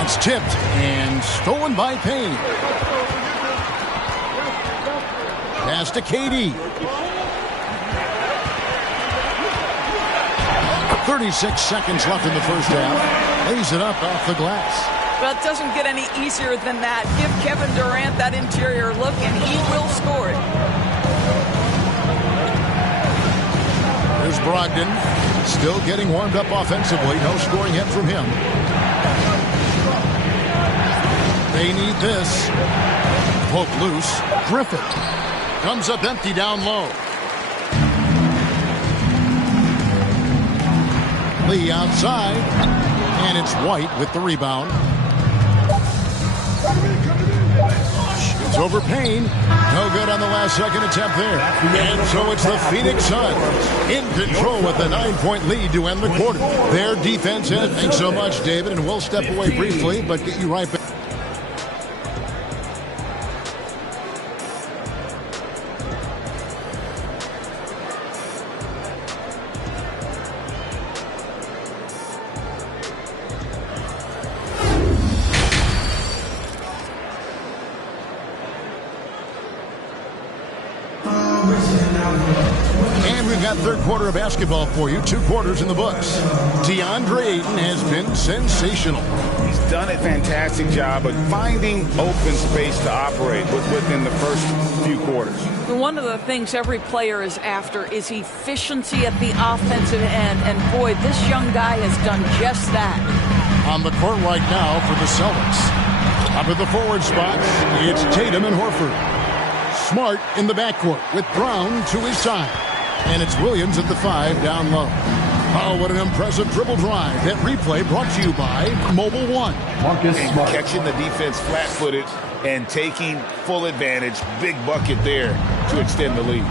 It's tipped and stolen by Payne. Pass to KD. 36 seconds left in the first half. Lays it up off the glass. Well, it doesn't get any easier than that. Give Kevin Durant that interior look, and he will score it. Here's Brogdon. Still getting warmed up offensively. No scoring yet from him. They need this. Poke loose. Griffin comes up empty down low. Lee outside. And it's White with the rebound. It's over Payne. No good on the last second attempt there. And so it's the Phoenix Suns in control with a 9-point lead to end the quarter. Their defense ends. Thanks so much, David. And we'll step away briefly, but get you right back. And we've got third quarter of basketball for you. 2 quarters in the books. DeAndre Ayton has been sensational. He's done a fantastic job of finding open space to operate within the first few quarters. One of the things every player is after is efficiency at the offensive end. And boy, this young guy has done just that. On the court right now for the Celtics. Up at the forward spot, it's Tatum and Horford. Smart in the backcourt with Brown to his side. And it's Williams at the 5 down low. Oh, what an impressive dribble drive. That replay brought to you by Mobile One. Marcus Smart. Catching the defense flat-footed and taking full advantage. Big bucket there to extend the lead.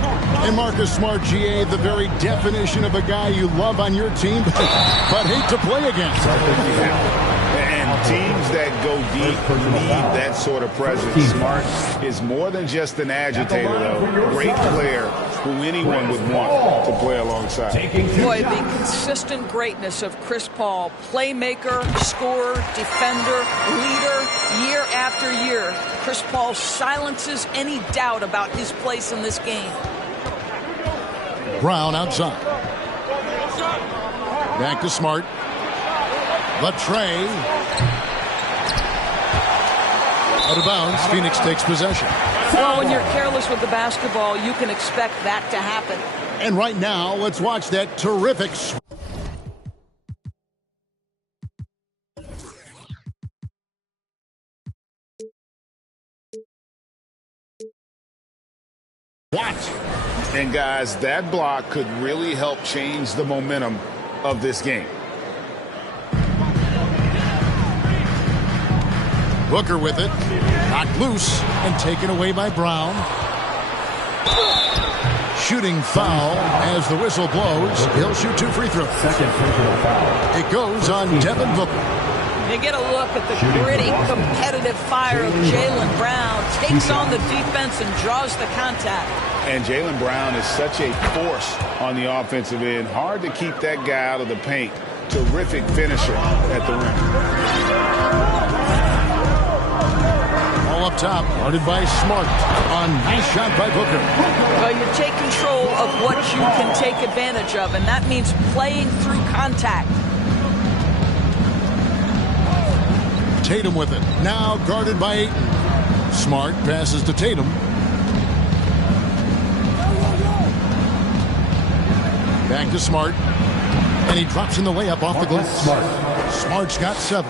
And Marcus Smart, GA, the very definition of a guy you love on your team but hate to play against. And Teams that go deep need that sort of presence. Smart is more than just an agitator, though. Great player who anyone would want to play alongside. Boy, the consistent greatness of Chris Paul, playmaker, scorer, defender, leader, year after year. Chris Paul silences any doubt about his place in this game. Brown outside. Back to Smart. The tray. Out of bounds. Phoenix takes possession. Well, when you're careless with the basketball, you can expect that to happen. And right now, let's watch that terrific watch. And guys, that block could really help change the momentum of this game. Booker with it. Knocked loose and taken away by Brown. Shooting foul as the whistle blows. He'll shoot 2 free throws. Second personal foul. It goes on Devin Booker. You get a look at the gritty, competitive fire of Jaylen Brown. Takes on the defense and draws the contact. And Jaylen Brown is such a force on the offensive end. Hard to keep that guy out of the paint. Terrific finisher at the rim. All up top, guarded by Smart. A nice shot by Booker. Well, you take control of what you can take advantage of, and that means playing through contact. Tatum with it. Now guarded by Ayton. Smart passes to Tatum. Back to Smart. And he drops in the layup off the glass. Smart's got 7.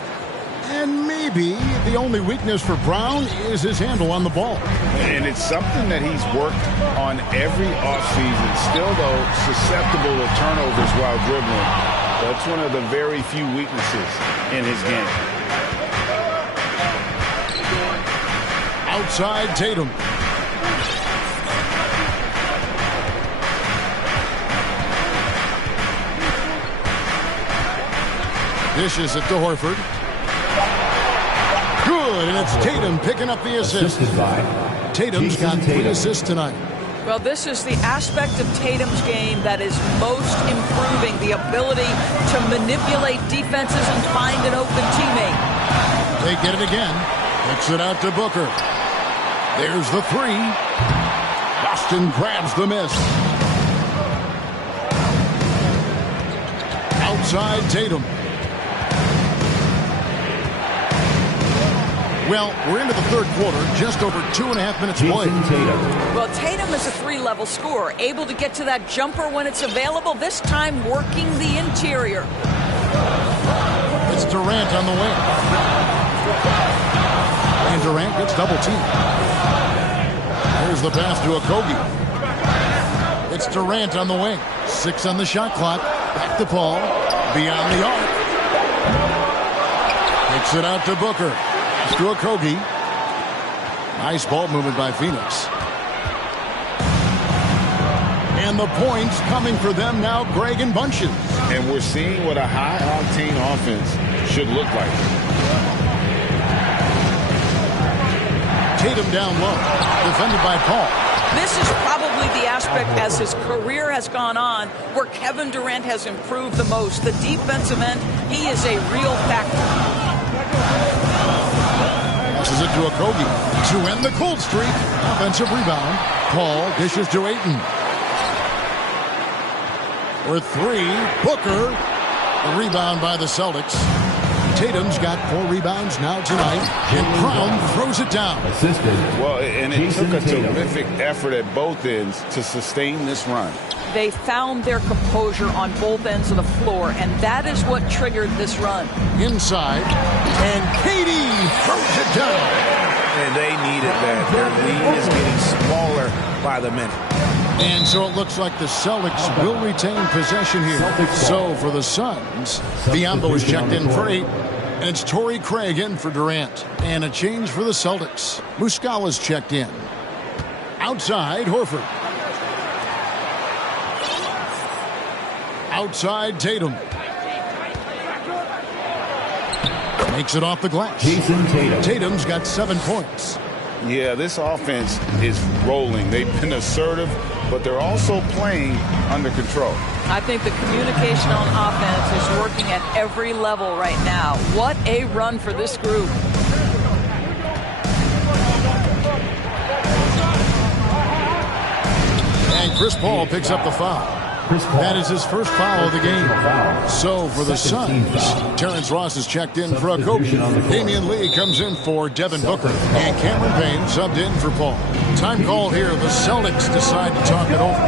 And maybe the only weakness for Brown is his handle on the ball. And it's something that he's worked on every offseason. Still, though, susceptible to turnovers while dribbling. That's one of the very few weaknesses in his game. Outside Tatum. Dishes it to Horford. Good, and it's Tatum picking up the assist. Tatum's got 3 assists tonight. Well, this is the aspect of Tatum's game that is most improving, the ability to manipulate defenses and find an open teammate. They get it again. Kicks it out to Booker. There's the 3. Boston grabs the miss. Outside Tatum. Well, we're into the third quarter, just over 2.5 minutes played. Well, Tatum is a 3-level scorer, able to get to that jumper when it's available, this time working the interior. It's Durant on the wing. And Durant gets double-teamed. Here's the pass to Okogie. It's Durant on the wing. 6 on the shot clock. Back to Paul. Beyond the arc. Kicks it out to Booker. To Okogie. Nice ball movement by Phoenix. And the points coming for them now, Greg and bunches. And we're seeing what a high-octane offense should look like. Tatum down low. Defended by Paul. This is probably the aspect as his career has gone on where Kevin Durant has improved the most. The defensive end, he is a real factor. Passes it to Okogie to end the cold streak. Offensive rebound. Paul dishes to Ayton. For 3, Booker. A rebound by the Celtics. Tatum's got 4 rebounds now tonight. And Brown throws it down. Well, and it took a terrific effort at both ends to sustain this run. They found their composure on both ends of the floor, and that is what triggered this run. Inside, and Katie throws it down. And they needed that. Their lead is getting smaller by the minute. And so it looks like the Celtics will retain possession here. So for the Suns, Biombo is checked in for 8. And it's Torrey Craig in for Durant. And a change for the Celtics. Muscala's checked in. Outside, Horford. Outside Tatum. Makes it off the glass. Jason Tatum. Tatum's got 7 points. Yeah, this offense is rolling. They've been assertive, but they're also playing under control. I think the communication on offense is working at every level right now. What a run for this group. And Chris Paul picks up the foul. That is his first foul of the game. So for the Suns, Terrence Ross is checked in for Okogie. Damian Lee comes in for Devin Booker. And Cameron Payne subbed in for Paul. Time call here. The Celtics decide to talk it over.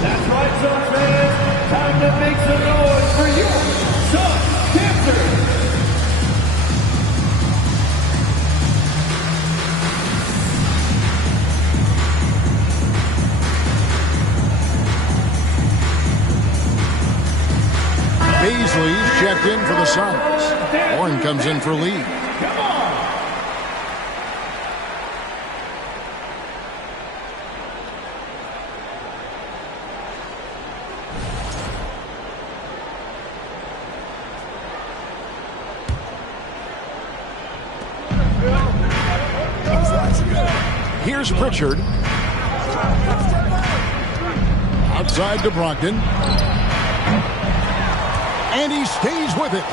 That's right, Suns fans. Time to make some noise for your Suns Dancers. Beasley's checked in for the Suns. Warren comes in for Lee. Here's Pritchard. Outside to Brogdon. And he stays with it.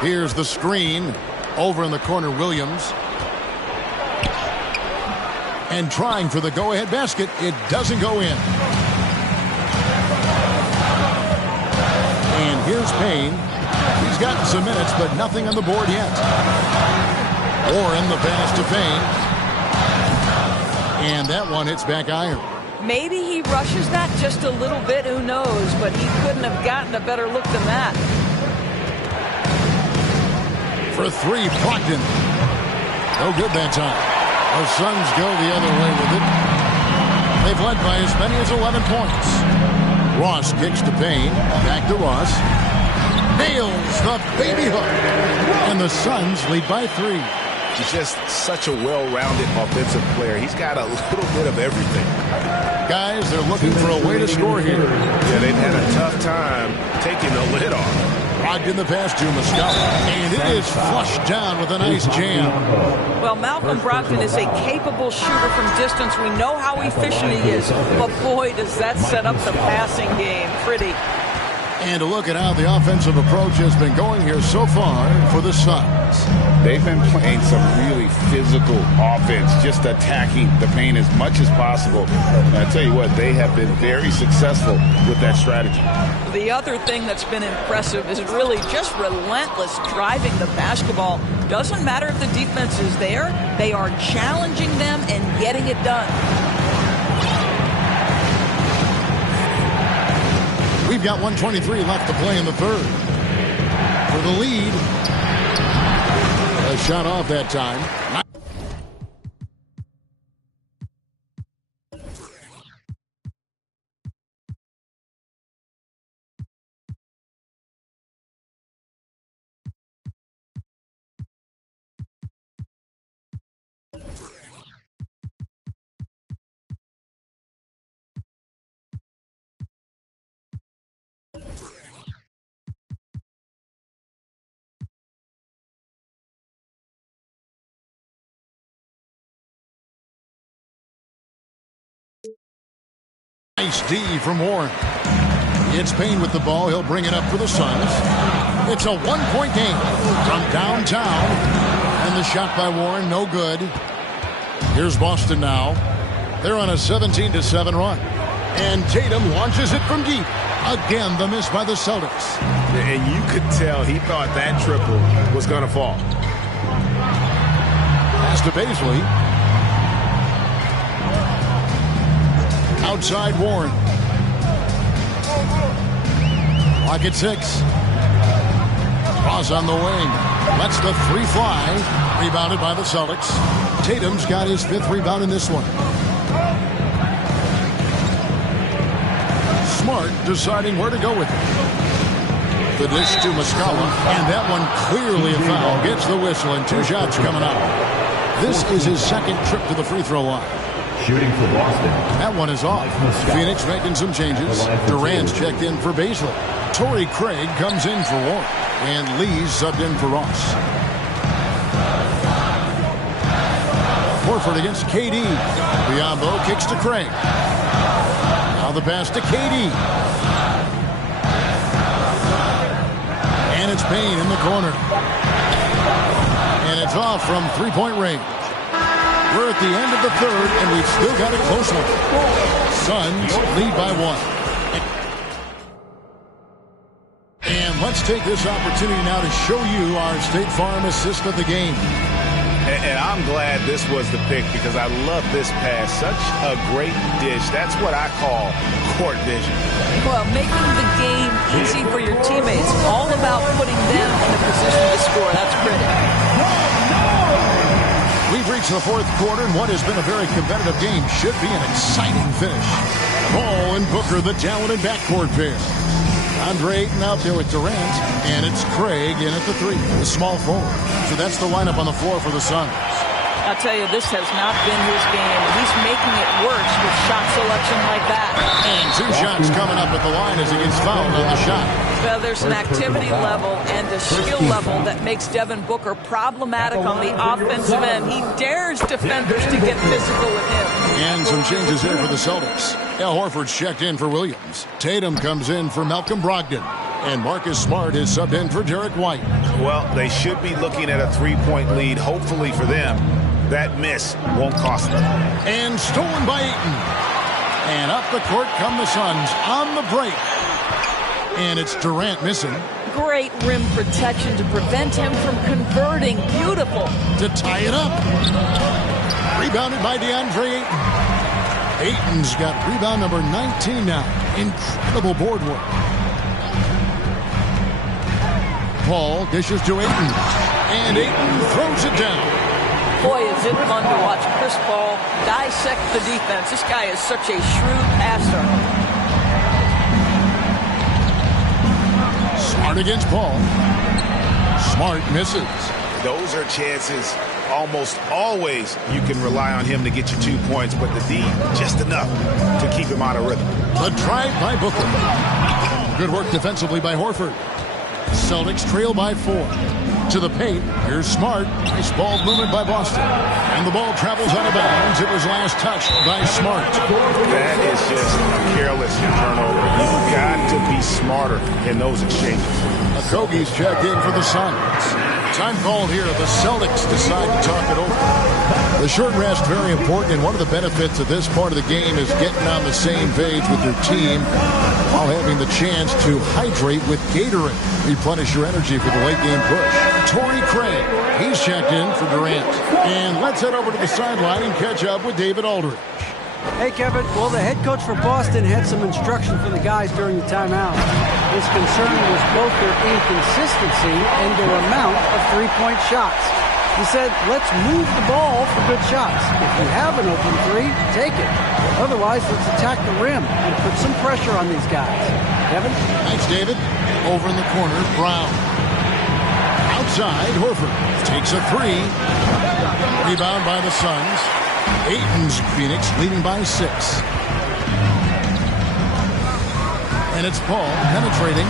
Here's the screen. Over in the corner, Williams. And trying for the go-ahead basket. It doesn't go in. And here's Payne. He's gotten some minutes, but nothing on the board yet. Warren, the pass to Payne. And that one hits back iron. Maybe he rushes that just a little bit, who knows, but he couldn't have gotten a better look than that. For 3, Brogdon. No good that time. The Suns go the other way with it. They've led by as many as 11 points. Ross kicks to Payne. Back to Ross. Nails the baby hook. And the Suns lead by 3. He's just such a well-rounded offensive player. He's got a little bit of everything. Guys, they're looking for a way to score here. Yeah, they've had a tough time taking the lid off. Brogdon the pass to Muscala. And it is flushed down with a nice jam. Well, Malcolm Brogdon is a capable shooter from distance. We know how efficient he is. But boy, does that set up the passing game. Pretty. And a look at how the offensive approach has been going here so far for the Suns. They've been playing some really physical offense, just attacking the paint as much as possible. And I tell you what, they have been very successful with that strategy. The other thing that's been impressive is really just relentless driving the basketball. Doesn't matter if the defense is there, they are challenging them and getting it done. We've got 1:23 left to play in the third. For the lead. A shot off that time. Nice D from Warren. It's Payne with the ball. He'll bring it up for the Suns. It's a one-point game from downtown. And the shot by Warren, no good. Here's Boston now. They're on a 17-7 run. And Tatum launches it from deep. Again, the miss by the Celtics. And you could tell he thought that triple was going to fall. Pass to Beasley. Outside Warren. Clock at 6. Cross on the wing. Lets the 3 fly. Rebounded by the Celtics. Tatum's got his 5th rebound in this one. Smart deciding where to go with it. The dish to Muscala. And that one clearly a foul. Gets the whistle and 2 shots coming out. This is his 2nd trip to the free throw line. Shooting for Boston. That one is off. Phoenix making some changes. Durant's checked in for Baszler. Torrey Craig comes in for Warren. And Lee's subbed in for Ross. Horford against KD. Biyombo kicks to Craig. Now the pass to KD. And it's Payne in the corner. And it's off from three-point range. We're at the end of the third, and we've still got a close one. Suns lead by 1. And let's take this opportunity now to show you our State Farm assist of the game. And I'm glad this was the pick because I love this pass. Such a great dish. That's what I call court vision. Well, making the game easy for your teammates. All about putting them in a position to score. That's critical. We've reached the fourth quarter, and what has been a very competitive game should be an exciting finish. Paul and Booker, the talented backcourt pair. Andre Ayton out there with Durant, and it's Craig in at the 3, the small forward. So that's the lineup on the floor for the Suns. I'll tell you, this has not been his game. He's making it worse with shot selection like that. And 2 shots coming up at the line as he gets fouled on the shot. Well, there's an activity level and a skill level that makes Devin Booker problematic on the offensive end. He dares defenders to get physical with him. And some changes here for the Celtics. Al Horford's checked in for Williams. Tatum comes in for Malcolm Brogdon. And Marcus Smart is subbed in for Derek White. Well, they should be looking at a 3-point lead, hopefully for them. That miss won't cost them. And stolen by Ayton. And up the court come the Suns on the break. And it's Durant missing. Great rim protection to prevent him from converting. Beautiful. To tie it up. Rebounded by DeAndre Ayton. Ayton's got rebound number 19 now. Incredible board work. Paul dishes to Ayton. And Ayton throws it down. Boy, is it fun to watch Chris Paul dissect the defense. This guy is such a shrewd passer. Smart against Paul. Smart misses. Those are chances almost always you can rely on him to get you 2 points, but the D, just enough to keep him out of rhythm. The drive by Booker. Good work defensively by Horford. Celtics trail by 4. To the paint, here's Smart. Nice ball movement by Boston. And the ball travels out of bounds. It was last touched by Smart. That is just a careless turnover. You've got to be smarter in those exchanges. Okogie's checked in for the Suns. Time called here. The Celtics decide to talk it over. The short rest, very important, and one of the benefits of this part of the game is getting on the same page with your team while having the chance to hydrate with Gatorade. Replenish your energy for the late game push. Torrey Craig, he's checked in for Durant. And let's head over to the sideline and catch up with David Aldridge. Hey, Kevin. Well, the head coach for Boston had some instruction for the guys during the timeout. His concern was both their inconsistency and their amount of three-point shots. He said, let's move the ball for good shots. If you have an open 3, take it. Otherwise, let's attack the rim and put some pressure on these guys. Kevin? Thanks, David. Over in the corner, Brown. Outside, Horford takes a 3. Rebound by the Suns. Ayton's Phoenix leading by 6. And it's Paul penetrating.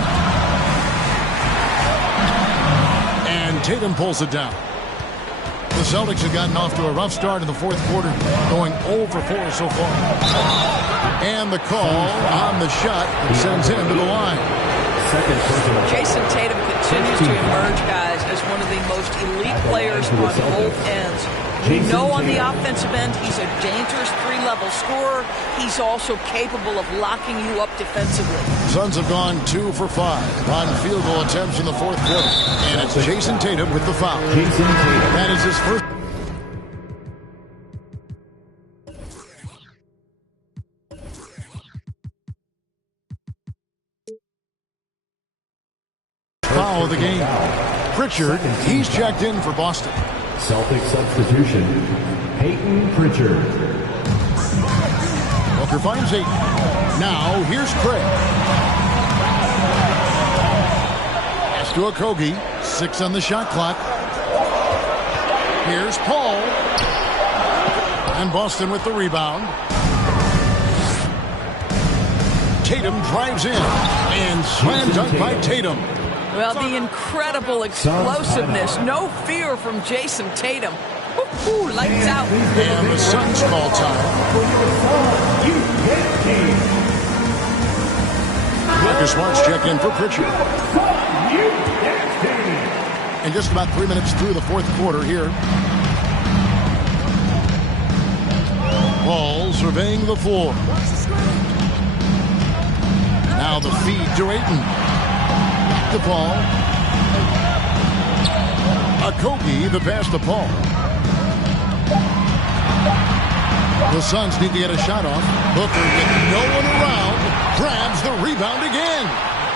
And Tatum pulls it down. The Celtics have gotten off to a rough start in the fourth quarter, going 0 for 4 so far. And the call on the shot that sends him to the line. Jason Tatum continues to emerge, guys, as one of the most elite players on both ends. You know, on the offensive end, he's a dangerous 3-level scorer. He's also capable of locking you up defensively. Suns have gone 2 for 5 on field goal attempts in the fourth quarter. And it's Jason Tatum with the foul. That is his first. Foul of the game. Pritchard, he's checked in for Boston. Celtic substitution, Peyton Pritchard. Booker finds Ayton. Now, here's Craig. Pass to Okogie. 6 on the shot clock. Here's Paul. And Boston with the rebound. Tatum drives in. And slam dunk by Tatum. Well, the incredible explosiveness. No fear from Jason Tatum. Ooh, lights out. And the Suns call time. Marcus Smart's check in for Pritchard. And just about 3 minutes through the fourth quarter here. Paul surveying the floor. Now the feed to Ayton. To Paul. Okogie, the pass to Paul. The Suns need to get a shot off. Booker with no one around grabs the rebound again.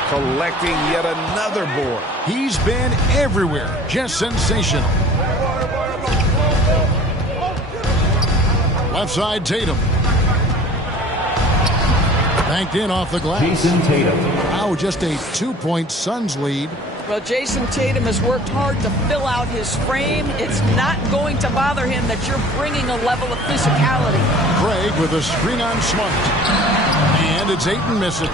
Collecting yet another board. He's been everywhere. Just sensational. Left side, Tatum. Banked in off the glass. Jason Tatum. Now just a 2-point Suns lead. Well, Jason Tatum has worked hard to fill out his frame. It's not going to bother him that you're bringing a level of physicality. Craig with a screen on Smart. And it's Ayton missing.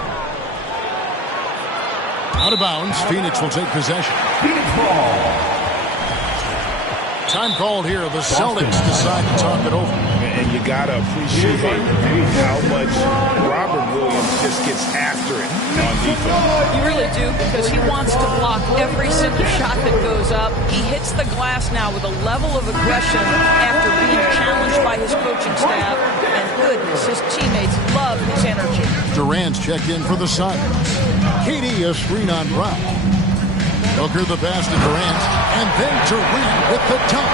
Out of bounds. Phoenix will take possession. Phoenix ball. Time called here. The Celtics decide to talk it over. And you got to appreciate how much Robert Williams just gets after it on defense. You really do, because he wants to block every single shot that goes up. He hits the glass now with a level of aggression after being challenged by his coaching staff. And goodness, his teammates love his energy. Durant's checked in for the Suns. KD a screen on Brown. Booker the pass to Durant. And then Durant with the dunk.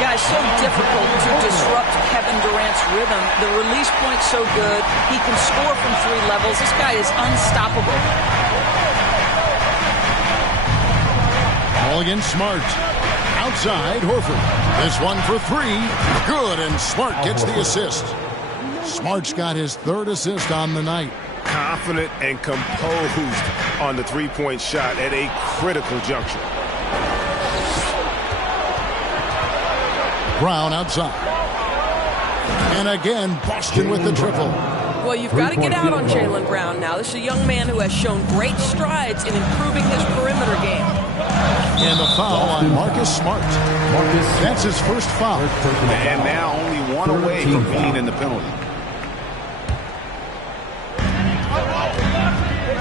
Guys, so difficult to disrupt Kevin Durant's rhythm. The release point's so good. He can score from 3 levels. This guy is unstoppable. Ball against Smart. Outside, Horford. This one for 3. Good, and Smart gets the assist. Smart's got his 3rd assist on the night. Confident and composed on the three-point shot at a critical juncture. Brown outside. And again, Boston with the triple. Well, you've got to get out on Jaylen Brown now. This is a young man who has shown great strides in improving his perimeter game. And the foul on Marcus Smart. That's his first foul. And now only one away from being in the penalty.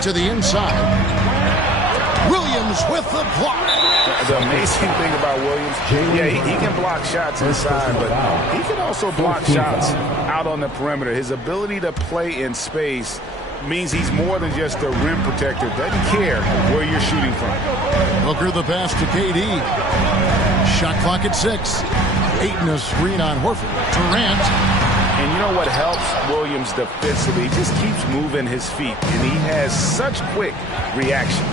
To the inside. Williams with the block. The amazing thing about Williams, he can block shots inside, but he can also block shots out on the perimeter. His ability to play in space means he's more than just a rim protector. Doesn't care where you're shooting from. Booker the pass to KD. Shot clock at 6. Ayton a screen on Horford. Durant. And you know what helps Williams defensively? He just keeps moving his feet, and he has such quick reaction.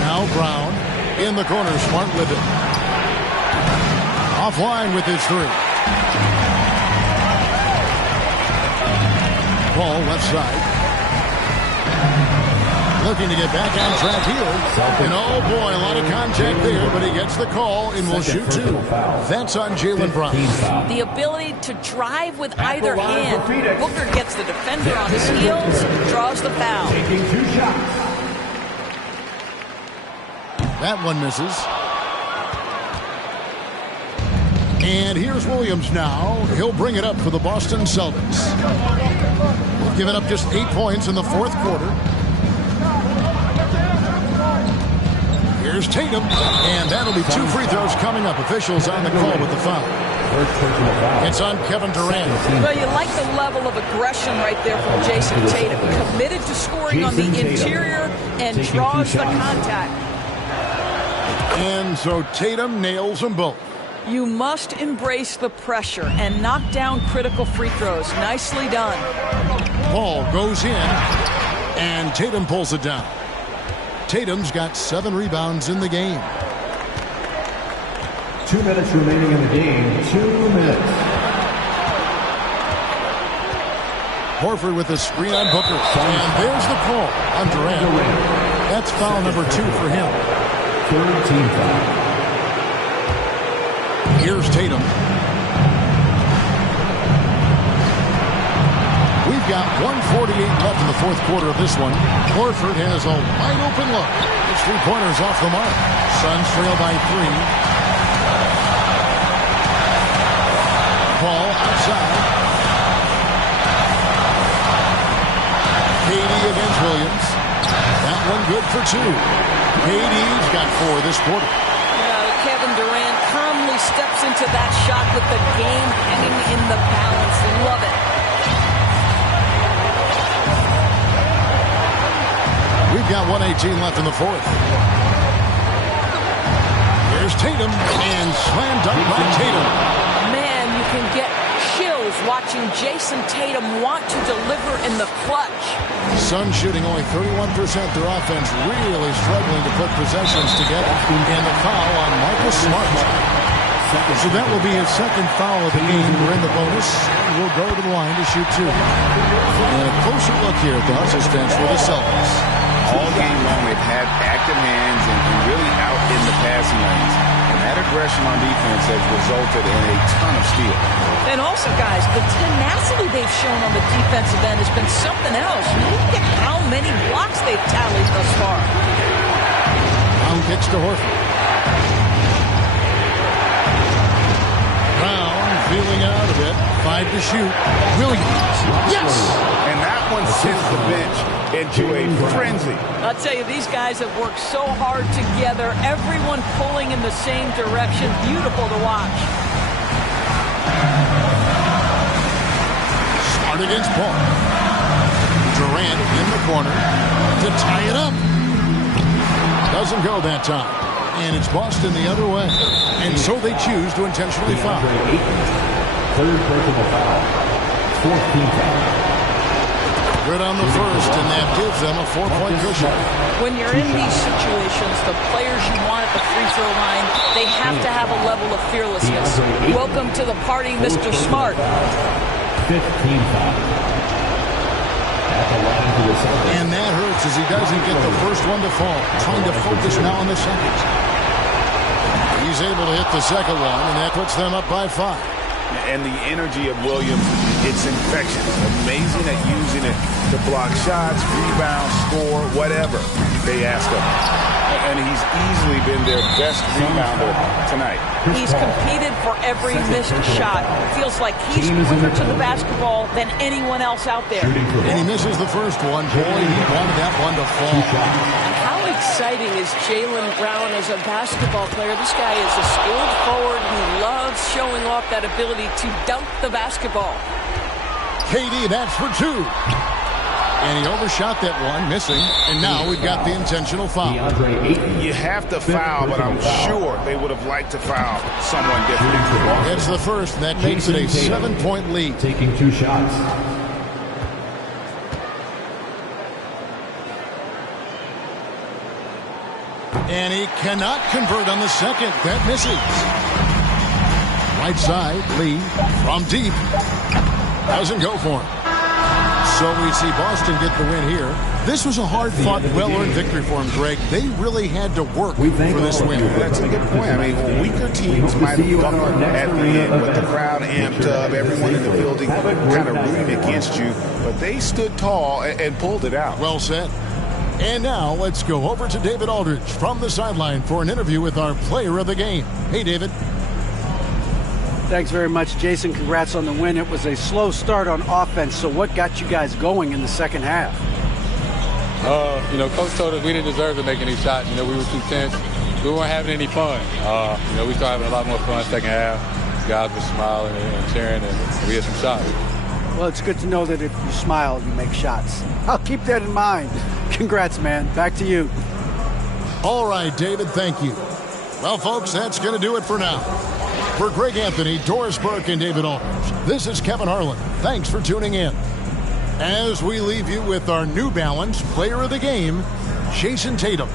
Now Brown in the corner. Smart with it. Offline with his 3. Paul left side. Looking to get back on track here. And oh boy, a lot of contact there, but he gets the call and will shoot 2. That's on Jaylen Brown. The ability to drive with either hand. Booker gets the defender on his heels, draws the foul. That one misses. And here's Williams now. He'll bring it up for the Boston Celtics. We've given up just 8 points in the fourth quarter. Here's Tatum, and that'll be 2 free throws coming up. Officials on the call with the foul. It's on Kevin Durant. Well, you like the level of aggression right there from Jason Tatum. Committed to scoring on the interior and draws the contact. And so Tatum nails them both. You must embrace the pressure and knock down critical free throws. Nicely done. Paul goes in, and Tatum pulls it down. Tatum's got 7 rebounds in the game. 2 minutes remaining in the game. 2 minutes. Horford with a screen on Booker. And there's the call on Durant. That's foul number 2 for him. 3rd team foul. Here's Tatum. We've got 1:48 left in the fourth quarter of this one. Horford has a wide open look. His three-pointers off the mark. Suns trail by 3. Ball outside. KD against Williams. That one good for 2. KD's got 4 this quarter. Kevin Durant calmly steps into that shot with the game hanging in the balance. Love it. We've got 1:18 left in the fourth. Here's Tatum, and slam dunk by Tatum. Man, you can get chills watching Jason Tatum want to deliver in the clutch. Suns shooting only 31%. Their offense really struggling to put possessions together. And the foul on Marcus Smart. So that will be his second foul of the game. We're in the bonus. We'll go to the line to shoot 2. And a closer look here at the assistance for the Celtics. All game long, they've had active hands and really out in the passing lanes. And that aggression on defense has resulted in a ton of steals. And also, guys, the tenacity they've shown on the defensive end has been something else. You look at how many blocks they've tallied thus far. Brown kicks to Horford. Brown feeling out of it. 5 to shoot. Williams. Yes! And that one sent the bench into a frenzy. I'll tell you, these guys have worked so hard together. Everyone pulling in the same direction. Beautiful to watch. Smart against Paul. Durant in the corner to tie it up. Doesn't go that time. And it's Boston the other way. And so they choose to intentionally foul. Third personal foul. 4th team foul. Good on the first, and that gives them a 4-point cushion. When you're in these situations, the players you want at the free throw line, they have to have a level of fearlessness. Welcome to the party, Mr. Smart. 5th team foul. At the line for the Celtics. And that hurts as he doesn't get the first one to fall. Trying to focus now on the second. He's able to hit the second one, and that puts them up by 5. And the energy of Williams, it's infectious. Amazing at using it to block shots, rebound, score, whatever they ask of him. And he's easily been their best rebounder tonight. He's competed for every missed shot. Feels like he's quicker to the basketball than anyone else out there. And he misses the first one. Boy, he wanted that one to fall. How exciting is Jaylen Brown as a basketball player? This guy is a skilled forward who loves showing off that ability to dunk the basketball. KD, that's for 2. And he overshot that one, missing. And now we've got the intentional foul. You have to foul, but I'm sure they would have liked to foul someone different. It's the first, and that makes it a 7-point lead. Taking 2 shots. And he cannot convert on the second. That misses. Right side, Lee from deep. Doesn't go for him. So we see Boston get the win here. This was a hard-fought, well-earned victory for him, Greg. They really had to work for this win. That's a good point. I mean, weaker teams might have buckled at the end with the crowd amped up, everyone in the building kind of rooting against you. But they stood tall and pulled it out. Well said. And now let's go over to David Aldridge from the sideline for an interview with our player of the game. Hey, David. Thanks very much, Jason. Congrats on the win. It was a slow start on offense, so what got you guys going in the second half? Coach told us we didn't deserve to make any shots. We were too tense. We weren't having any fun. We started having a lot more fun second half. Guys were smiling and cheering, and we had some shots. Well, it's good to know that if you smile, you make shots. I'll keep that in mind. Congrats, man. Back to you. All right, David, thank you. Well, folks, that's going to do it for now. For Greg Anthony, Doris Burke, and David Aldridge, this is Kevin Harlan. Thanks for tuning in. As we leave you with our New Balance player of the game, Jason Tatum.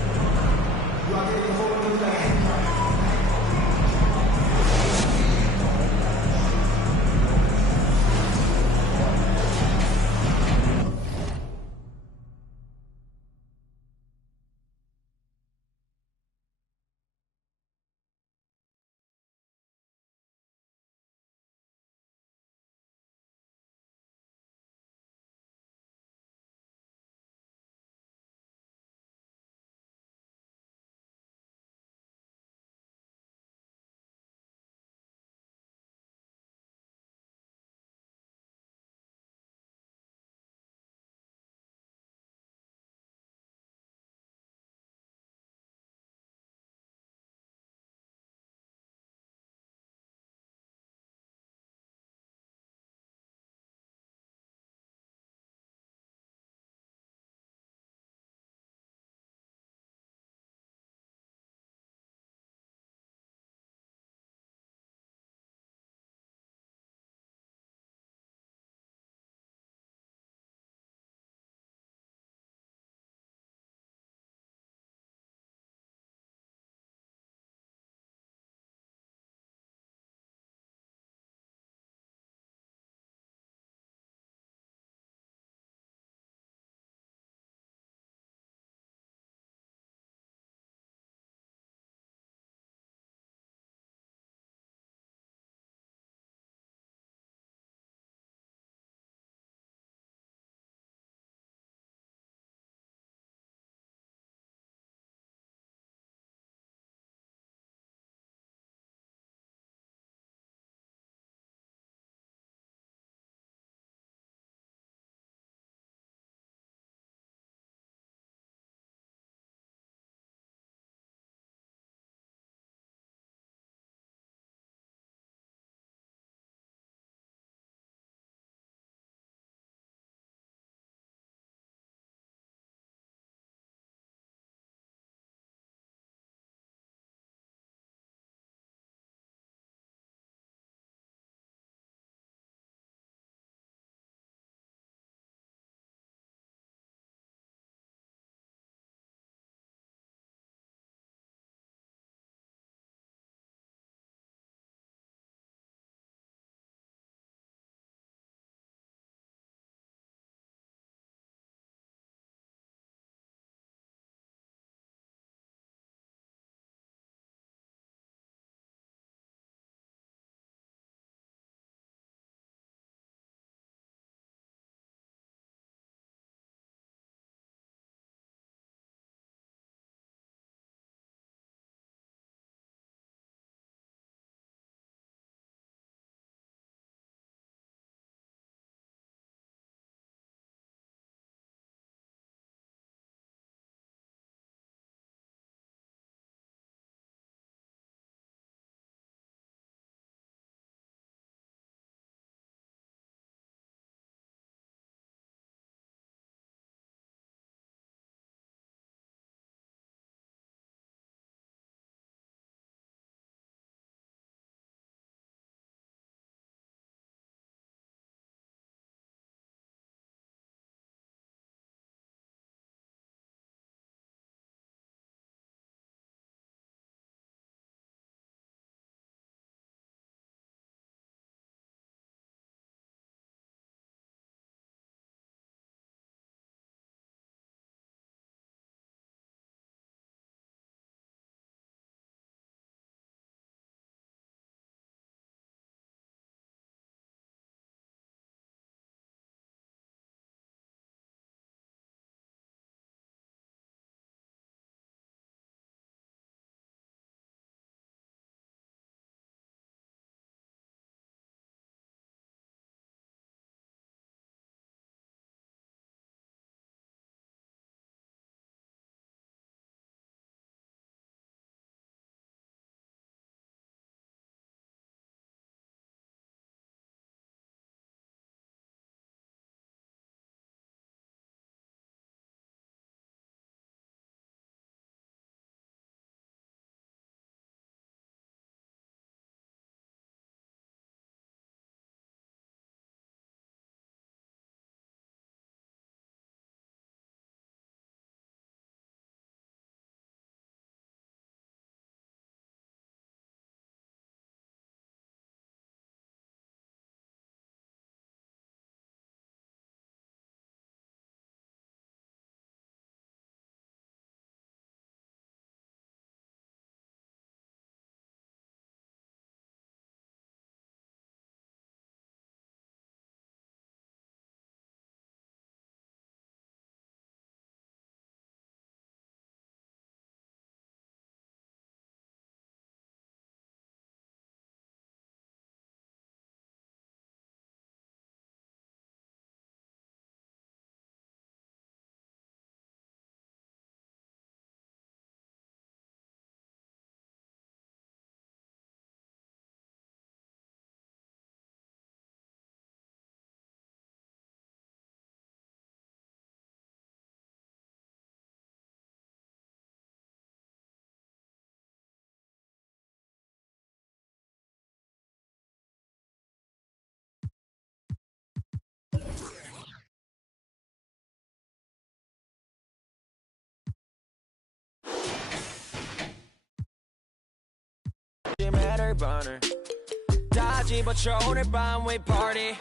다 집어쳐 오늘 밤 we party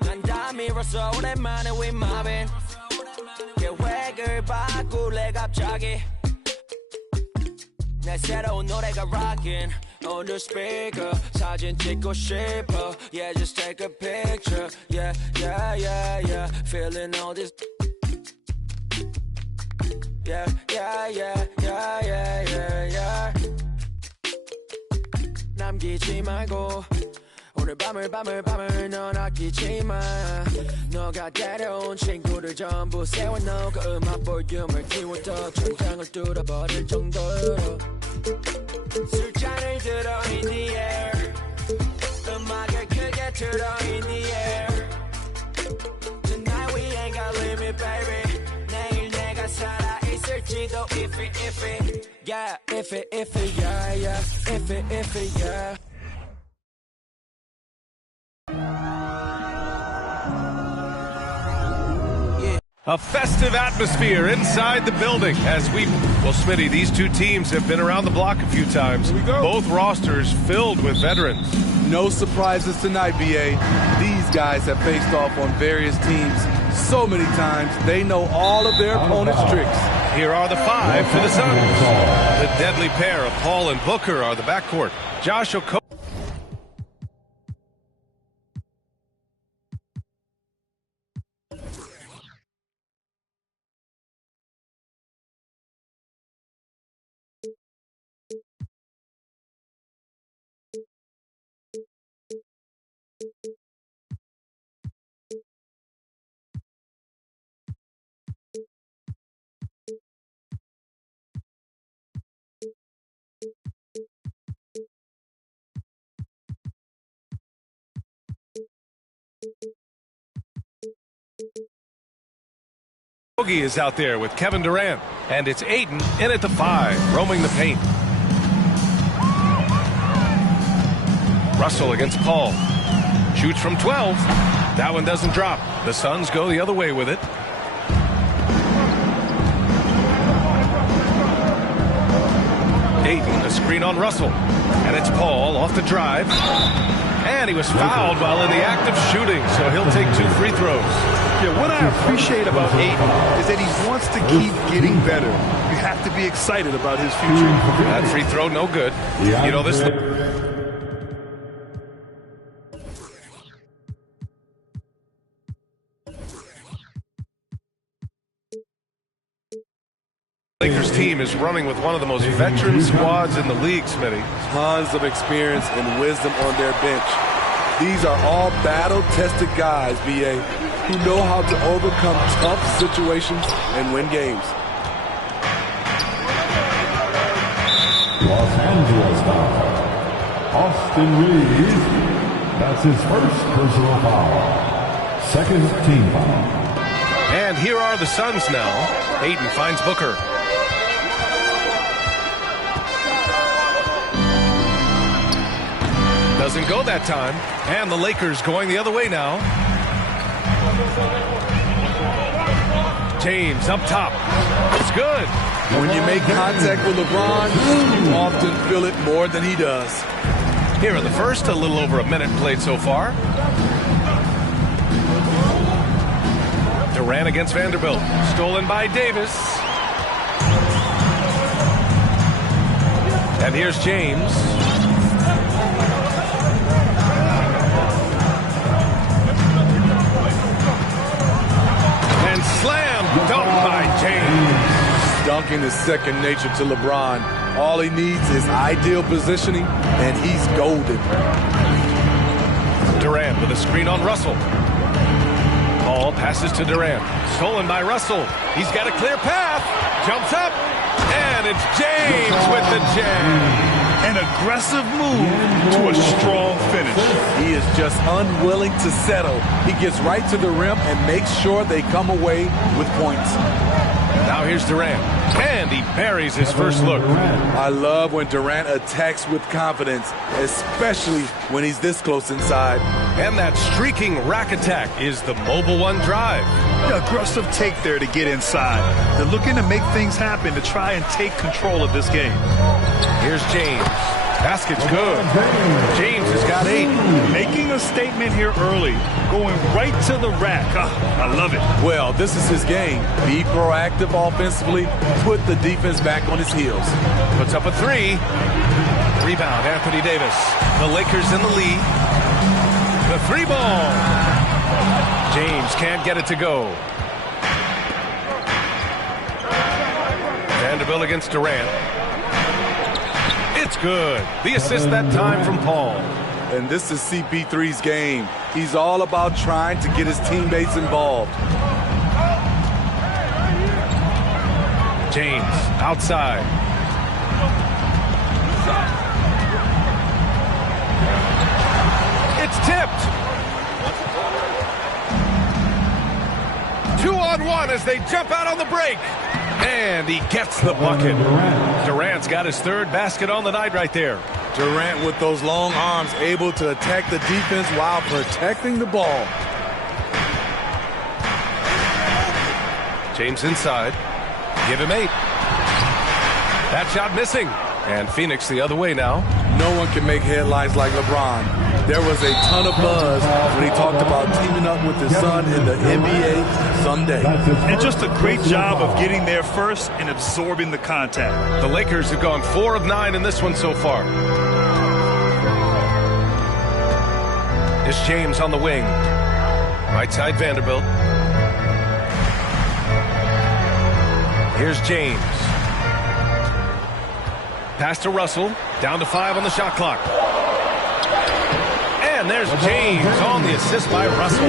난 다 밀었어 오랜만에 we mobbing 계획을 바꿀래 갑자기 내 새로운 노래가 rockin' on the speaker 사진 찍고 싶어 yeah just take a picture yeah yeah yeah yeah feeling all this yeah yeah yeah yeah yeah yeah yeah 남기지 말고 오늘 밤을 넌 아끼지 마 너가 데려온 친구들 전부 세워놓고 음악 볼륨을 키워도 천장을 뚫어버릴 정도로 술잔을 들어 in the air 음악을 크게 틀어 in the air Tonight we ain't got limit baby 내일 내가 살아있을지도 if it yeah if it yeah yeah if it yeah A festive atmosphere inside the building as well, Smitty, these two teams have been around the block a few times. Both rosters filled with veterans. No surprises tonight, B.A. These guys have faced off on various teams so many times, they know all of their opponent's tricks. Here are the five for the Suns. The deadly pair of Paul and Booker are the backcourt. Josh Okogie. Okogie is out there with Kevin Durant, and it's Ayton in at the 5, roaming the paint. Russell against Paul. Shoots from 12. That one doesn't drop. The Suns go the other way with it. Ayton, a screen on Russell. And it's Paul off the drive. And he was fouled while in the act of shooting, so he'll take 2 free throws. Yeah, what I appreciate about Ayton is that he wants to keep getting better. You have to be excited about his future. That free throw, no good. You know, this... Lakers team is running with one of the most veteran squads in the league, Smitty. Tons of experience and wisdom on their bench. These are all battle-tested guys, B.A., who know how to overcome tough situations and win games. Los Angeles foul. Austin Reeves. That's his first personal foul. Second team foul. And here are the Suns now. Ayton finds Booker. Doesn't go that time. And the Lakers going the other way now. James up top. It's good. When you make contact with LeBron, you often feel it more than he does. Here in the first, a little over a minute played so far. Durant against Vanderbilt. Stolen by Davis. And here's James. And slam dunk by James. Dunking is second nature to LeBron. All he needs is ideal positioning, and he's golden. Durant with a screen on Russell. Ball passes to Durant. Stolen by Russell. He's got a clear path. Jumps up. And it's James with the jam. An aggressive move to a strong finish. He is just unwilling to settle. He gets right to the rim and makes sure they come away with points. Now here's Durant. And he buries his first look. I love when Durant attacks with confidence, especially when he's this close inside. And that streaking rack attack is the Mobile One drive. The aggressive take there to get inside. They're looking to make things happen to try and take control of this game. Here's James. Basket's good. James has got 8. Making a statement here early. Going right to the rack. I love it. Well, this is his game. Be proactive offensively. Put the defense back on his heels. Puts up a 3. Rebound, Anthony Davis. The Lakers in the lead. The 3 ball. James can't get it to go. Vanderbilt against Durant. It's good. The assist that time from Paul. And this is CP3's game. He's all about trying to get his teammates involved. James outside. It's tipped. 2-on-1 as they jump out on the break. And he gets the bucket. Durant's got his 3rd basket on the night right there. Durant with those long arms able to attack the defense while protecting the ball. James inside. Give him 8. That shot missing. And Phoenix the other way now. No one can make headlines like LeBron. There was a ton of buzz when he talked about teaming up with his son in the NBA someday. And just a great job of getting there first and absorbing the contact. The Lakers have gone 4 of 9 in this one so far. It's James on the wing. Right side Vanderbilt. Here's James. Pass to Russell. Down to 5 on the shot clock. And there's James on the assist by Russell.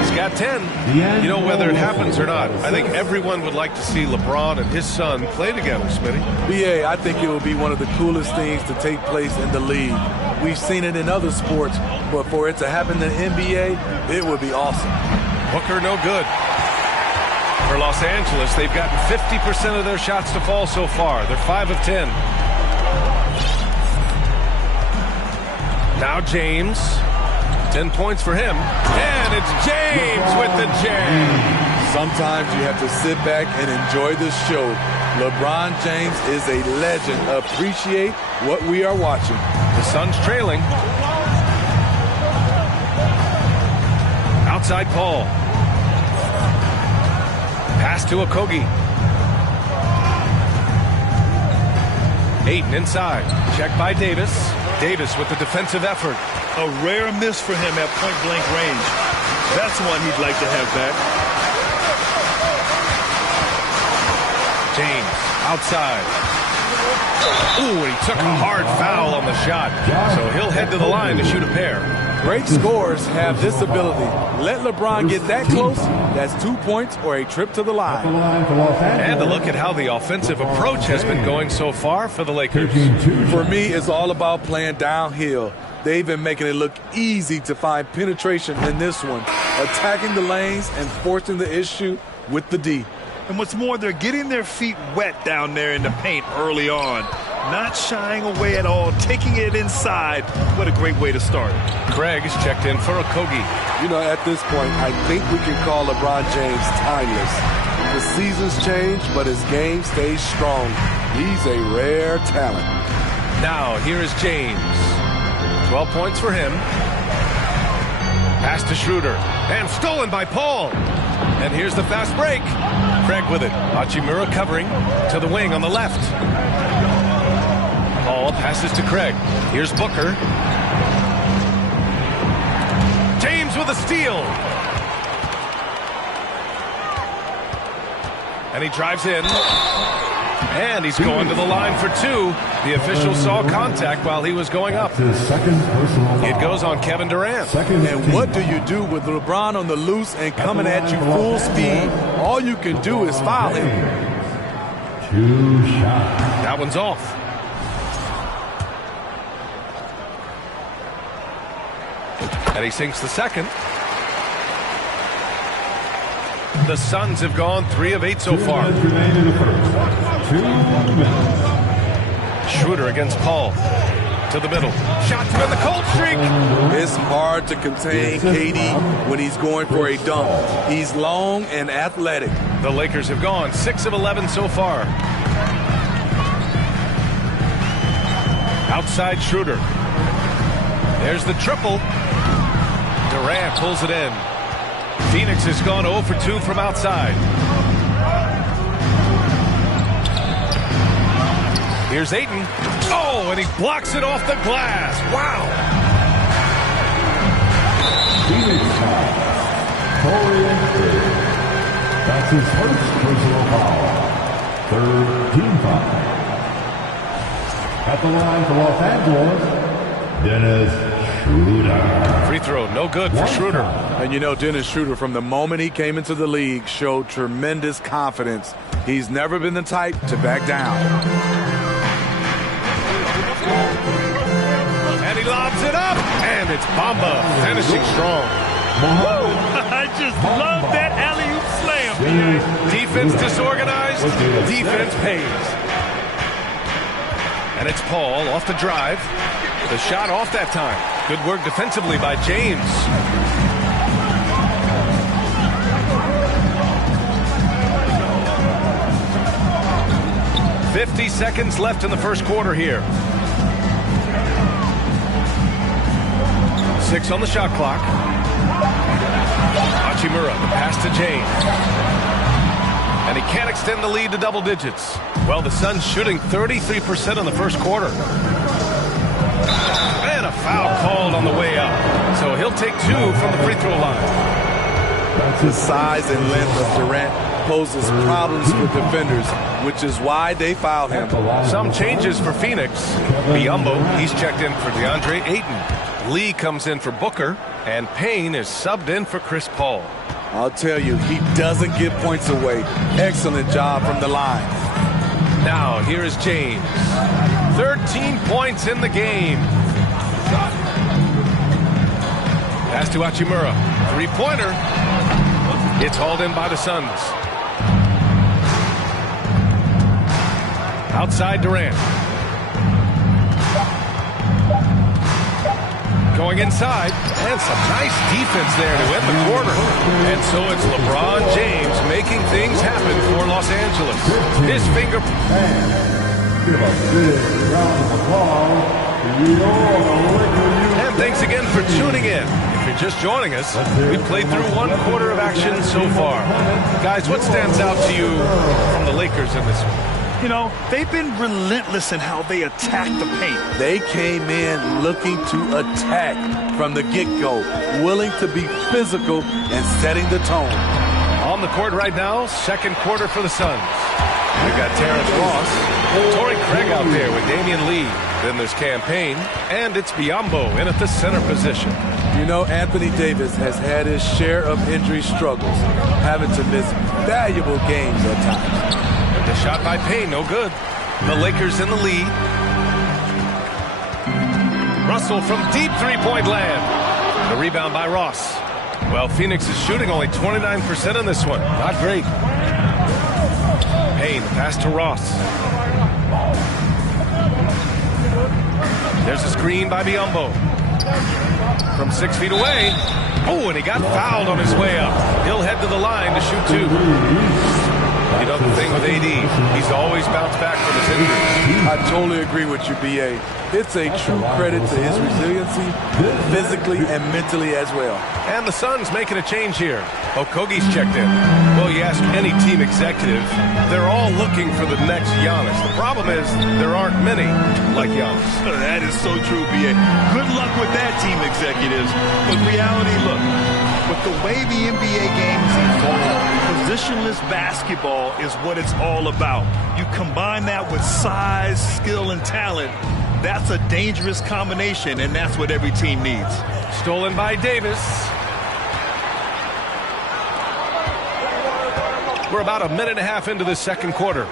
He's got 10. You know, whether it happens or not, I think everyone would like to see LeBron and his son play together, Smitty. BA, I think it will be one of the coolest things to take place in the league. We've seen it in other sports, but for it to happen in the NBA, it would be awesome. Booker no good. For Los Angeles, they've gotten 50% of their shots to fall so far. They're 5 of 10. Now James, 10 points for him, and it's James with the jam. Sometimes you have to sit back and enjoy the show. LeBron James is a legend. Appreciate what we are watching. The Suns trailing. Outside Paul. Pass to Okogie. Ayton inside. Check by Davis. Davis with the defensive effort. A rare miss for him at point-blank range. That's one he'd like to have back. James outside. Ooh, he took a hard foul on the shot. So he'll head to the line to shoot a pair. Great scorers have this ability. Let LeBron get that close, that's 2 points or a trip to the line. And a look at how the offensive approach has been going so far for the Lakers. For me, it's all about playing downhill. They've been making it look easy to find penetration in this one, attacking the lanes and forcing the issue with the D. And what's more, they're getting their feet wet down there in the paint early on. Not shying away at all, taking it inside. What a great way to start. Craig is checked in for Okogie. You know, at this point, I think we can call LeBron James timeless. The seasons change, but his game stays strong. He's a rare talent. Now, here is James. 12 points for him. Pass to Schroeder. And stolen by Paul. And here's the fast break. Craig with it. Hachimura covering to the wing on the left. Paul passes to Craig. Here's Booker. James with a steal. And he drives in. And he's going to the line for 2. The official saw contact while he was going up. It goes on Kevin Durant. And what do you do with LeBron on the loose and coming at you full speed? All you can do is foul him. 2 shots. That one's off. And he sinks the second. The Suns have gone 3 of 8 so far. Schroeder against Paul. To the middle. Shot to end the cold streak. It's hard to contain KD when he's going for a dunk. He's long and athletic. The Lakers have gone 6 of 11 so far. Outside Schroeder. There's the triple. Durant pulls it in. Phoenix has gone 0 for 2 from outside. Here's Ayton. Oh, and he blocks it off the glass. Wow. Phoenix foul. Torian Prince. That's his first personal foul. Third team foul. At the line for Los Angeles, Dennis Schroeder. Free throw, no good for Schroeder. And you know, Dennis Schroeder, from the moment he came into the league, showed tremendous confidence. He's never been the type to back down. And he lobs it up, and it's Bamba finishing strong. I just love that alley-oop slam. Defense disorganized, defense pays. And it's Paul off the drive. The shot off that time. Good work defensively by James. .50 seconds left in the first quarter here. 6 on the shot clock. Hachimura, the pass to James. And he can't extend the lead to double digits. Well, the Suns shooting 33% in the first quarter. And a foul called on the way up. So he'll take 2 from the free throw line. The size and length of Durant poses problems for defenders, which is why they fouled him. Some changes for Phoenix. Biyombo, he's checked in for DeAndre Ayton. Lee comes in for Booker, and Payne is subbed in for Chris Paul. I'll tell you, he doesn't give points away. Excellent job from the line. Now, here is James. 13 points in the game. Pass to Hachimura. Three-pointer. It's hauled in by the Suns. Outside Durant. Going inside, and some nice defense there to end the quarter. And so it's LeBron James making things happen for Los Angeles. His finger. Give a big round of applause to And thanks again for tuning in. If you're just joining us, we've played through 1 quarter of action so far. Guys, what stands out to you from the Lakers in this one? You know, they've been relentless in how they attack the paint. They came in looking to attack from the get-go, willing to be physical and setting the tone. On the court right now, second quarter for the Suns. We've got Terrence Ross, Torrey Craig out there with Damian Lee. Then there's Campaign, and it's Biyombo in at the center position. You know, Anthony Davis has had his share of injury struggles, having to miss valuable games at times. The shot by Payne, no good. The Lakers in the lead. Russell from deep three-point land. The rebound by Ross. Well, Phoenix is shooting only 29% in this one. Not great. Payne, pass to Ross. There's a screen by Biyombo. From 6 feet away. Oh, and he got fouled on his way up. He'll head to the line to shoot 2. You know the thing with AD, he's always bounced back from his injuries. I totally agree with you, B.A. It's a true credit to his resiliency, physically and mentally as well. And the Suns making a change here. Okogie's checked in. Well, you ask any team executive, they're all looking for the next Giannis. The problem is there aren't many like Giannis. That is so true, B.A. Good luck with that, team executives. But reality, look, with the way the NBA game is evolved, positionless basketball is what it's all about. You combine that with size, skill, and talent. That's a dangerous combination, and that's what every team needs. Stolen by Davis. We're about a minute and a half into the second quarter.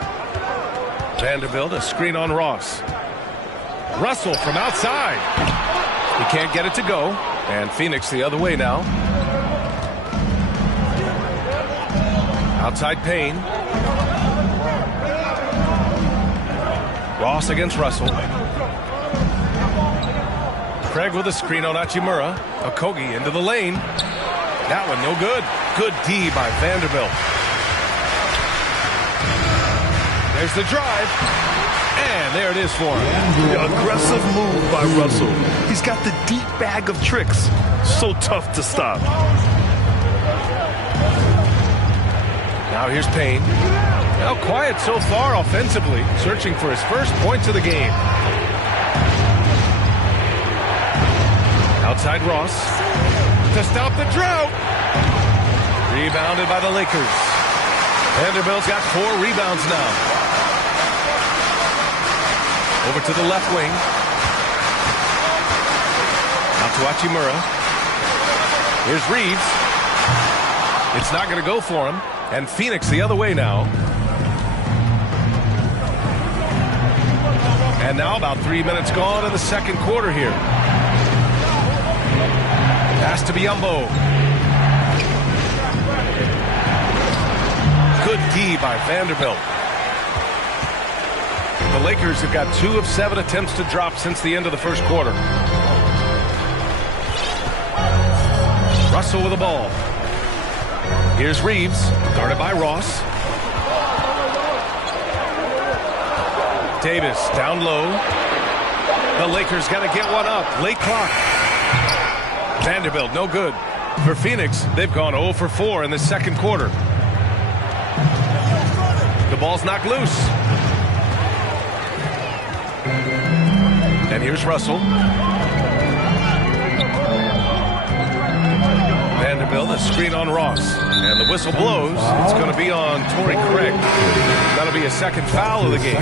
Vanderbilt, a screen on Ross. Russell from outside. He can't get it to go. And Phoenix the other way now. Outside Payne. Ross against Russell. Craig with a screen on Hachimura. Okogie into the lane. That one no good. Good D by Vanderbilt. There's the drive. And And there it is for him. The aggressive move by Russell. He's got the deep bag of tricks. So tough to stop. Now here's Payne. Now quiet so far offensively, searching for his first points of the game. Outside Ross to stop the drought. Rebounded by the Lakers. Vanderbilt's got 4 rebounds now. Over to the left wing. Out to Hachimura. Here's Reeves. It's not going to go for him. And Phoenix the other way now. And now about 3 minutes gone in the second quarter here. Pass to Biyombo. Good D by Vanderbilt. The Lakers have got 2 of 7 attempts to drop since the end of the first quarter. Russell with the ball. Here's Reeves, guarded by Ross. Davis down low. The Lakers got to get one up. Late clock. Vanderbilt, no good. For Phoenix, they've gone 0 for 4 in the second quarter. The ball's knocked loose. And here's Russell. Vanderbilt, a screen on Ross. And the whistle blows. It's going to be on Torrey Craig. That'll be a second foul of the game.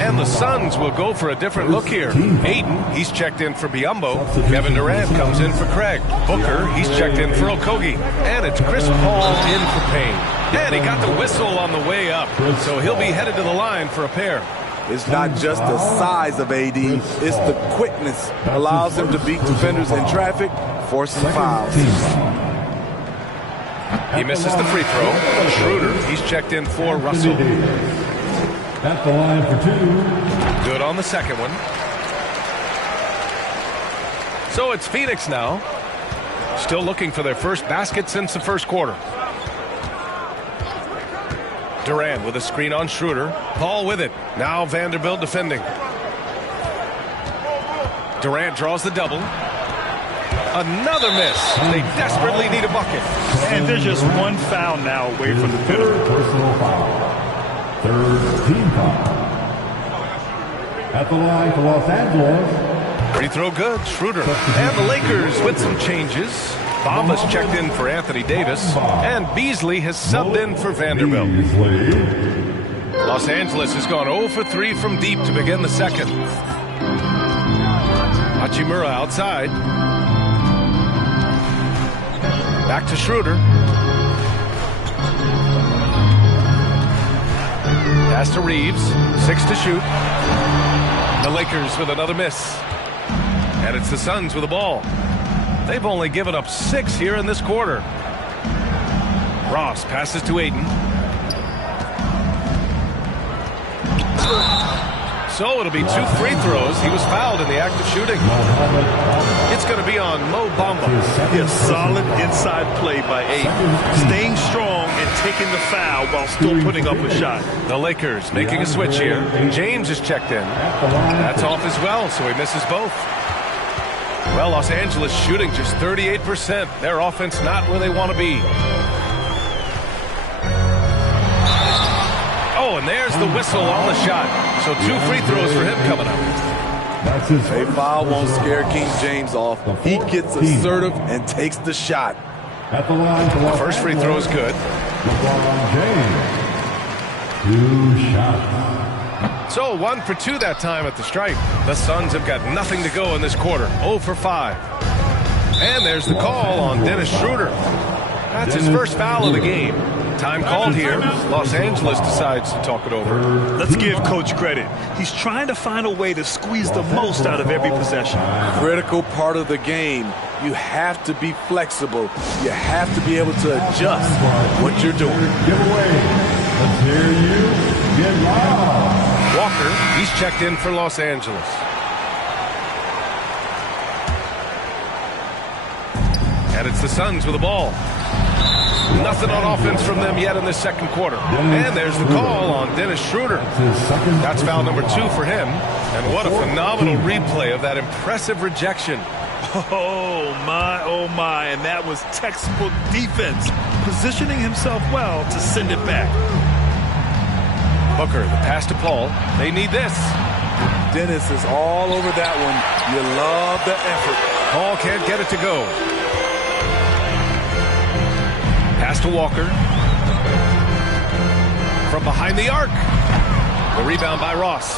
And the Suns will go for a different look here. Ayton, he's checked in for Biyombo. Kevin Durant comes in for Craig. Booker, he's checked in for Okogie. And it's Chris Paul in for Payne. And he got the whistle on the way up. So he'll be headed to the line for a pair. It's not just the size of AD, it's the quickness. Allows him to beat defenders in traffic, forces fouls. He misses the free throw. Schroeder, he's checked in for Russell. At the line for 2. Good on the second one. So it's Phoenix now. Still looking for their first basket since the first quarter. Durant with a screen on Schroeder. Paul with it. Now Vanderbilt defending. Durant draws the double. Another miss. They desperately need a bucket. And they're just one foul now away from the Third personal foul. Third team foul. At the line for Los Angeles. Free throw good. Schroeder. And the Lakers with some changes. Bamba's checked in for Anthony Davis. And Beasley has subbed in for Vanderbilt. Los Angeles has gone 0 for 3 from deep to begin the second. Hachimura outside. Back to Schroeder. Pass to Reeves. 6 to shoot. The Lakers with another miss. And it's the Suns with the ball. They've only given up 6 here in this quarter. Ross passes to Ayton. So it'll be 2 free throws. He was fouled in the act of shooting. It's going to be on Mo Bamba. Yeah, solid inside play by Ayton. Staying strong and taking the foul while still putting up a shot. The Lakers making a switch here. James is checked in. That's off as well, so he misses both. Well, Los Angeles shooting just 38%. Their offense not where they want to be. Oh, and there's the whistle on the shot. So 2 free throws for him coming up. A foul won't scare King James off. He gets assertive and takes the shot. At the line for The first free throw is good. LeBron James. 2 shots. So 1 for 2 that time at the stripe. The Suns have got nothing to go in this quarter. 0 for 5. And there's the call on Dennis Schroeder. That's his first foul of the game. Time called here. Los Angeles decides to talk it over. Let's give Coach credit. He's trying to find a way to squeeze the most out of every possession. Critical part of the game. You have to be flexible. You have to be able to adjust what you're doing. Giveaway. Let's hear you get loud. Walker, he's checked in for Los Angeles. And it's the Suns with the ball. Nothing on offense from them yet in this second quarter. And there's the call on Dennis Schroeder. That's foul number 2 for him. And what a phenomenal replay of that impressive rejection. Oh, my. And that was textbook defense, positioning himself well to send it back. Booker, the pass to Paul. They need this. Dennis is all over that one. You love the effort. Paul can't get it to go. Pass to Walker. From behind the arc. The rebound by Ross.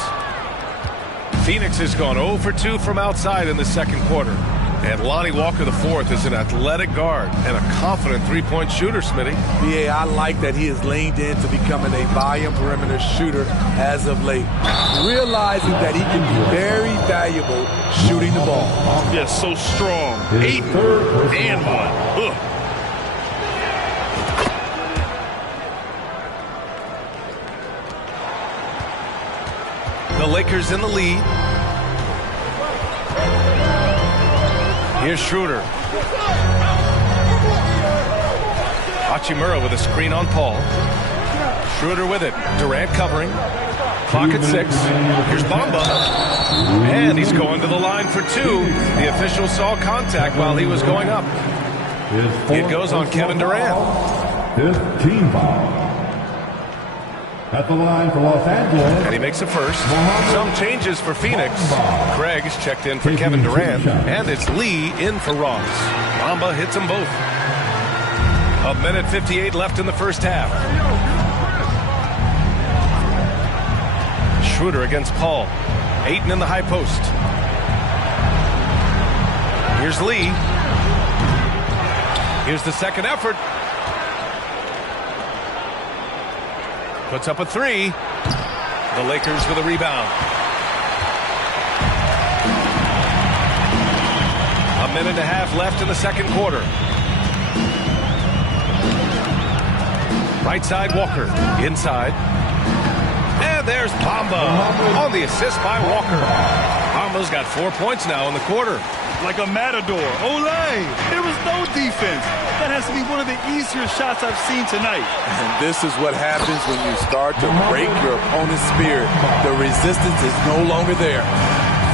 Phoenix has gone 0 for 2 from outside in the second quarter. And Lonnie Walker IV is an athletic guard and a confident three-point shooter, Smitty. BA, I like that he has leaned into becoming a volume perimeter shooter as of late, realizing that he can be very valuable shooting the ball. Yes, so strong. 8 and 1. Ugh. The Lakers in the lead. Here's Schroeder. Hachimura with a screen on Paul. Schroeder with it. Durant covering. Clock at 6. Here's Bamba. And he's going to the line for 2. The official saw contact while he was going up. It goes on Kevin Durant. 5th team foul. At the line for Los Angeles. And he makes a first. Some changes for Phoenix. Craig's checked in for Kevin Durant. And it's Lee in for Ross. Bamba hits them both. 1:58 left in the first half. Schroeder against Paul. Ayton in the high post. Here's Lee. Here's the second effort. Puts up a 3. The Lakers with a rebound. 1.5 minutes left in the second quarter. Right side, Walker. Inside. And there's Bamba on the assist by Walker. Bamba's got 4 points now in the quarter. Like a matador. Olay! There was no defense. That has to be one of the easier shots I've seen tonight. And this is what happens when you start to break your opponent's spirit. The resistance is no longer there.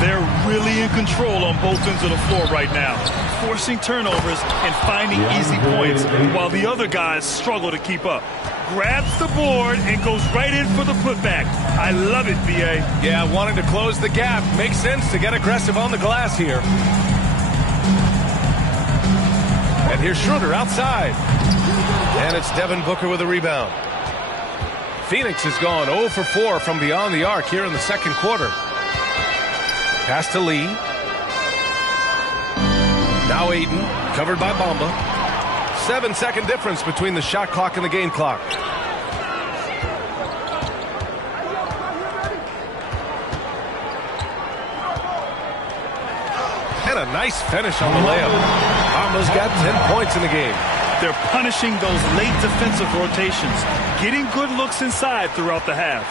They're really in control on both ends of the floor right now, forcing turnovers and finding easy points while the other guys struggle to keep up. Grabs the board and goes right in for the putback. I love it, BA. Yeah, wanting to close the gap. Makes sense to get aggressive on the glass here. And here's Schroeder outside. And it's Devin Booker with a rebound. Phoenix has gone 0 for 4 from beyond the arc here in the second quarter. Pass to Lee. Now Ayton, covered by Bamba. 7-second difference between the shot clock and the game clock. And a nice finish on the layup. Bamba's got 10 points in the game. They're punishing those late defensive rotations, getting good looks inside throughout the half.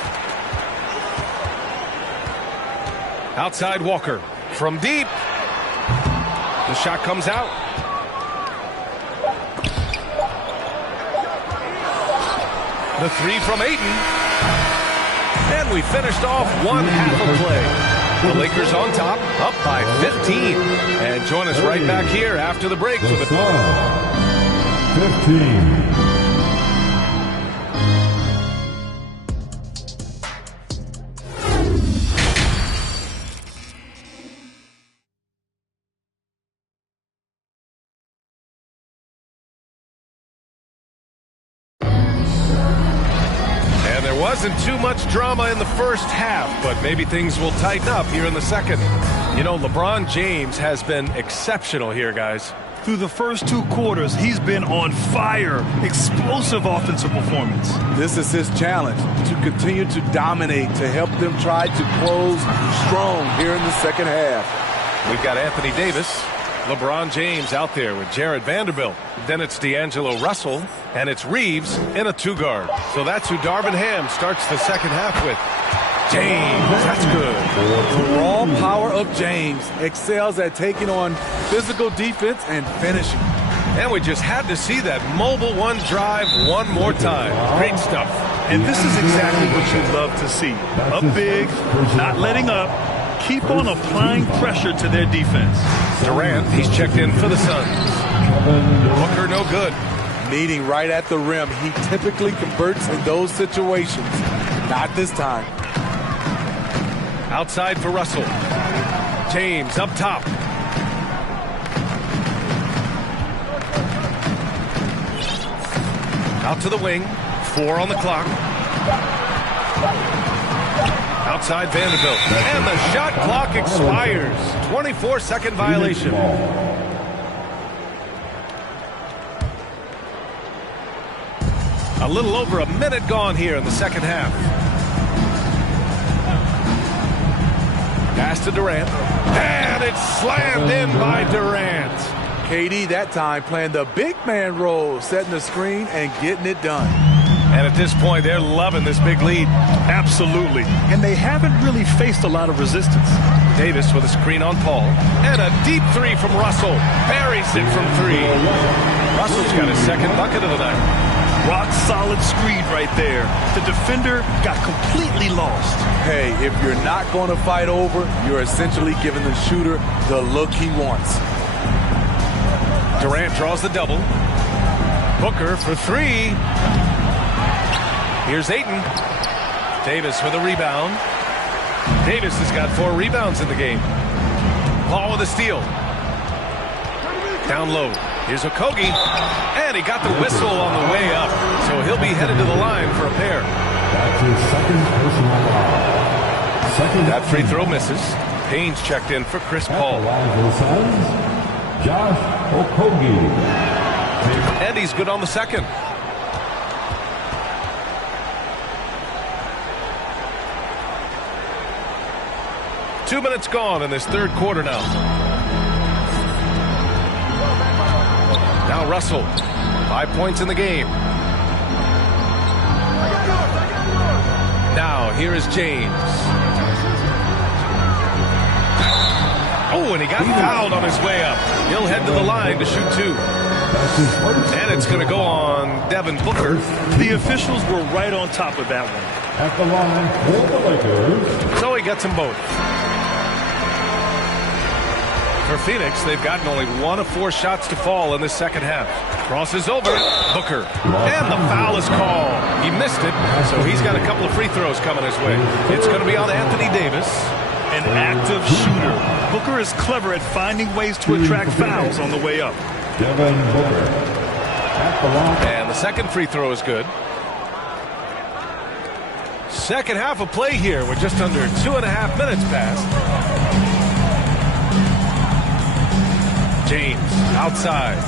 Outside Walker from deep. The shot comes out. The 3 from Ayton. And we finished off one half of play. The Lakers on top, up by 15. And join us right back here after the break for the 15. Wasn't too much drama in the first half, but maybe things will tighten up here in the second. You know, LeBron James has been exceptional here, guys. Through the first 2 quarters, he's been on fire. Explosive offensive performance. This is his challenge, to continue to dominate, to help them try to close strong here in the second half. We've got Anthony Davis, LeBron James out there with Jared Vanderbilt. Then it's D'Angelo Russell, and it's Reeves in a 2-guard. So that's who Darvin Ham starts the second half with. James, that's good. The raw power of James excels at taking on physical defense and finishing. And we just had to see that mobile one drive one more time. Great stuff. And this is exactly what you love to see. Up big, not letting up. Keep on applying pressure to their defense. Durant, he's checked in for the Suns. Booker, no good. Meeting right at the rim. He typically converts in those situations. Not this time. Outside for Russell. James up top. Out to the wing. 4 on the clock. Outside Vanderbilt. And the shot clock expires. 24-second violation. A little over a minute gone here in the second half. Pass to Durant. And it's slammed in by Durant. KD that time playing the big man role, setting the screen and getting it done. And at this point, they're loving this big lead. Absolutely. And they haven't really faced a lot of resistance. Davis with a screen on Paul. And a deep 3 from Russell. Buries it from 3. Russell's got his second bucket of the night. Rock solid screen right there. The defender got completely lost. Hey, if you're not going to fight over, you're essentially giving the shooter the look he wants. Durant draws the double. Booker for 3. Here's Ayton. Davis with a rebound. Davis has got 4 rebounds in the game. Paul with a steal. Down low. Here's Okogie. And he got the whistle on the way up. So he'll be headed to the line for a pair. That's his second personal foul. That free throw misses. Payne's checked in for Chris Paul. Josh Okogie. And he's good on the second. Two minutes gone in this third quarter now. Now Russell. 5 points in the game. Now here is James. Oh, and he got fouled on his way up. He'll head to the line to shoot 2. And it's going to go on Devin Booker. The officials were right on top of that one. At the line for the Lakers. So he gets them both. For Phoenix, they've gotten only 1 of 4 shots to fall in the second half. Crosses over. Booker. And the foul is called. He missed it, so he's got a couple of free throws coming his way. It's going to be on Anthony Davis. An active shooter. Booker is clever at finding ways to attract fouls on the way up. Devin Booker. At the line. And the second free throw is good. Second half of play here with just under 2.5 minutes passed. James outside.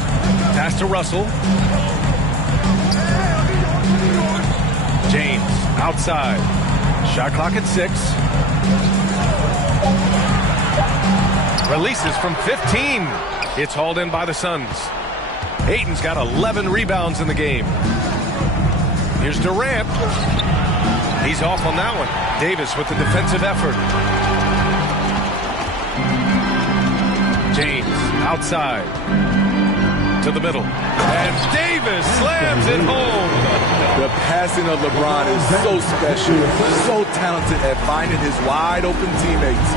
Pass to Russell. James outside. Shot clock at 6. Releases from 15. It's hauled in by the Suns. Ayton's got 11 rebounds in the game. Here's Durant. He's off on that one. Davis with the defensive effort. James outside to the middle. And Davis slams it home. The passing of LeBron is so special, so talented at finding his wide open teammates.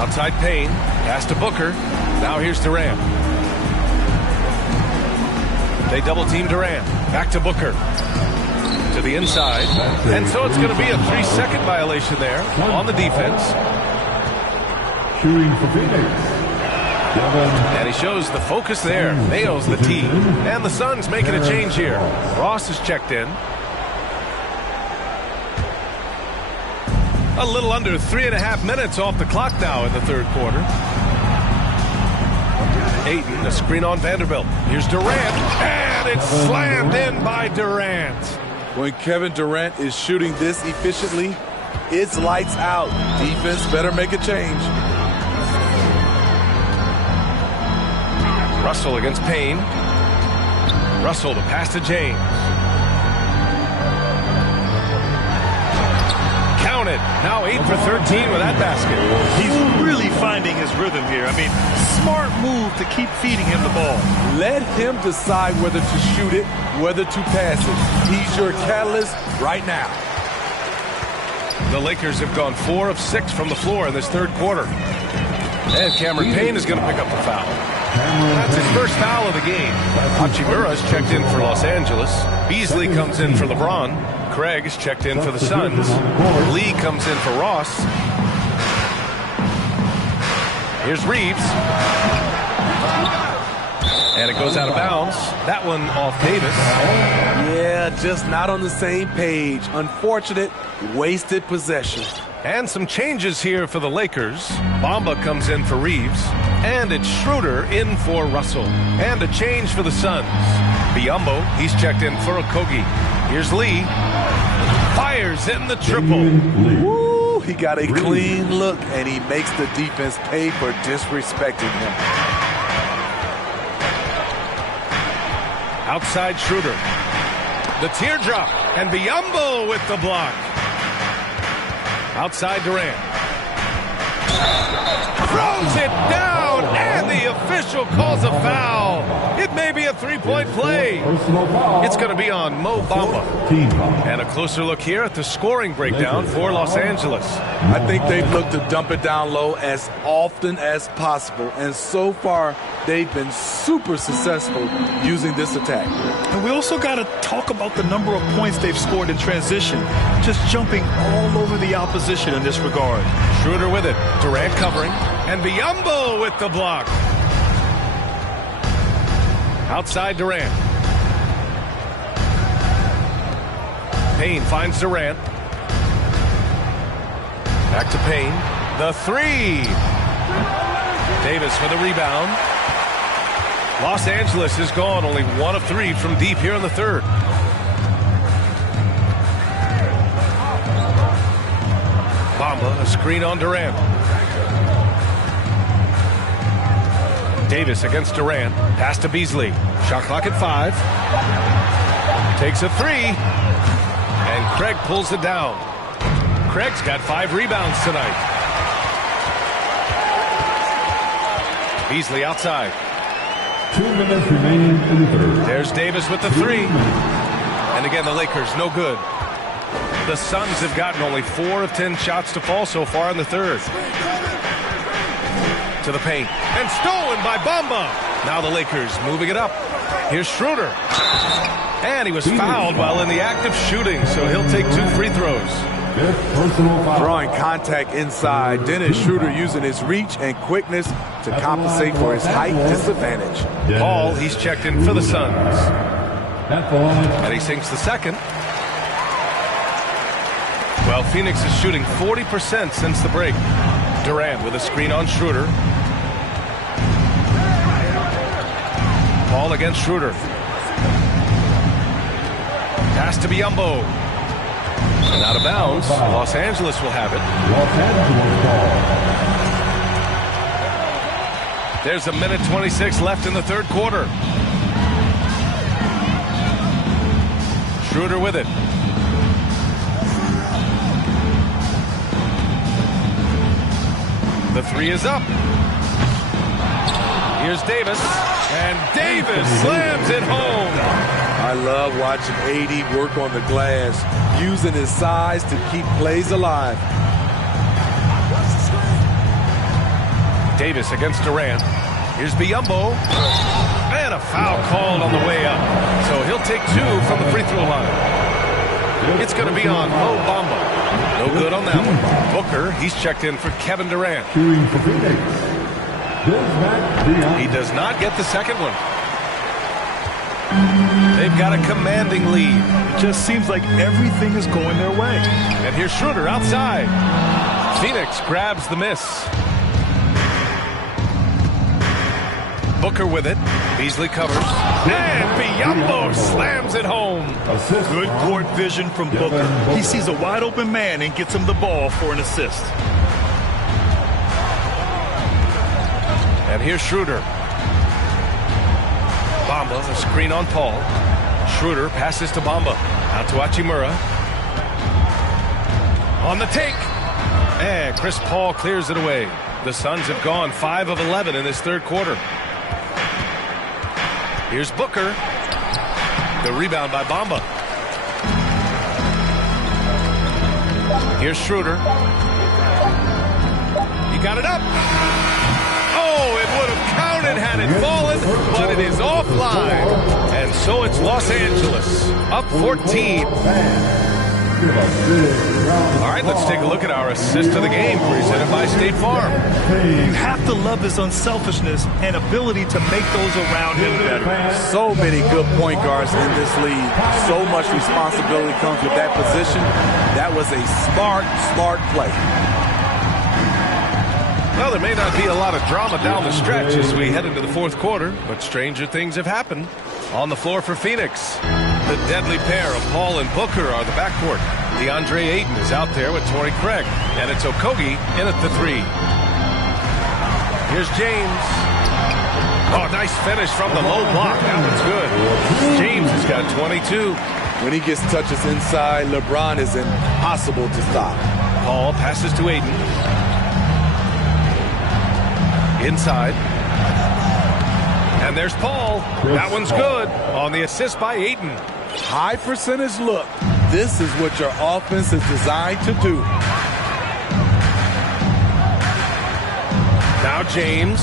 Outside Payne. Pass to Booker. Now here's Durant. They double team Durant. Back to Booker. To the inside. And so it's going to be a 3-second violation there on the defense. Shooting for Phoenix. And he shows the focus there. Nails the tee. And the Suns making a change here. Ross is checked in. A little under 3.5 minutes off the clock now in the third quarter. Ayton, a screen on Vanderbilt. Here's Durant. And it's slammed in by Durant. When Kevin Durant is shooting this efficiently, it's lights out. Defense better make a change. Russell against Payne. Russell to pass to James. Count it. Now 8 for 13 with that basket. He's really finding finding his rhythm here. I mean, smart move to keep feeding him the ball. Let him decide whether to shoot it, whether to pass it. He's your catalyst right now. The Lakers have gone 4 of 6 from the floor in this third quarter. And Cameron Payne is going to pick up the foul. That's his first foul of the game. Hachimura's checked in for Los Angeles. Beasley comes in for LeBron. Craig is checked in for the Suns. Lee comes in for Ross. Here's Reeves. And it goes out of bounds. That one off Davis. Yeah, just not on the same page. Unfortunate, wasted possession. And some changes here for the Lakers. Bamba comes in for Reeves. And it's Schroeder in for Russell. And a change for the Suns. Biyombo, he's checked in for Okogie. Here's Lee. Fires in the triple. Woo, he got a clean look, and he makes the defense pay for disrespecting him. Outside Schroeder. The teardrop. And Biyombo with the block. Outside Durant. Throws it down, and the official calls a foul. It may be a three-point play. It's going to be on Mo Bamba. And a closer look here at the scoring breakdown for Los Angeles. I think they've looked to dump it down low as often as possible, and so far they've been super successful using this attack. And we also got to talk about the number of points they've scored in transition, just jumping all over the opposition in this regard. Schroeder with it. Durant covering. And Biyombo with the block. Outside Durant. Payne finds Durant. Back to Payne. The three. Davis for the rebound. Los Angeles has gone only 1 of 3 from deep here in the third. Bamba, a screen on Durant. Davis against Durant. Pass to Beasley. Shot clock at 5. Takes a 3. And Craig pulls it down. Craig's got 5 rebounds tonight. Beasley outside. 2 minutes remaining in the third. There's Davis with the 3. And again, the Lakers, no good. The Suns have gotten only 4 of 10 shots to fall so far in the third. To the paint. And stolen by Bamba. Now the Lakers moving it up. Here's Schroeder. And he was fouled while in the act of shooting, so he'll take 2 free throws. Drawing contact inside. Dennis Schroeder using his reach and quickness to compensate for his height disadvantage. Paul, he's checked in for the Suns. And he sinks the second. Well, Phoenix is shooting 40% since the break. Durant with a screen on Schroeder. Paul against Schroeder. Pass to Biyombo. And out of bounds. Los Angeles will have it. There's a minute 26 left in the third quarter. Schroeder with it. The 3 is up. Here's Davis. And Davis slams it home. I love watching AD work on the glass, using his size to keep plays alive. Davis against Durant. Here's Biyombo. And a foul called on the way up. So he'll take 2 from the free throw line. It's going to be on Mo Bamba. No good on that one. Booker, he's checked in for Kevin Durant. He does not get the second one. They've got a commanding lead. It just seems like everything is going their way. And here's Schroeder outside. Phoenix grabs the miss. Booker with it. Beasley covers. And Biyombo slams it home. Good court vision from Booker. He sees a wide open man and gets him the ball for an assist. And here's Schroeder. Bamba, a screen on Paul. Schroeder passes to Bamba. Out to Hachimura. On the take. And Chris Paul clears it away. The Suns have gone 5 of 11 in this third quarter. Here's Booker. The rebound by Bamba. Here's Schroeder. He got it up. Oh, it would have counted had it fallen, but it is offline. And so it's Los Angeles, up 14. All right, let's take a look at our assist of the game presented by State Farm. You have to love his unselfishness and ability to make those around him better. So many good point guards in this league. So much responsibility comes with that position. That was a smart play. Well, there may not be a lot of drama down the stretch as we head into the fourth quarter, but stranger things have happened. On the floor for Phoenix, the deadly pair of Paul and Booker are the backcourt. DeAndre Ayton is out there with Torrey Craig, and it's Okogie in at the 3. Here's James. Oh, nice finish from the low block. That one's good. James has got 22. When he gets touches inside, LeBron is impossible to stop. Paul passes to Ayton. Inside. And there's Paul. That one's good on the assist by Ayton. High percentage look. This is what your offense is designed to do. Now James.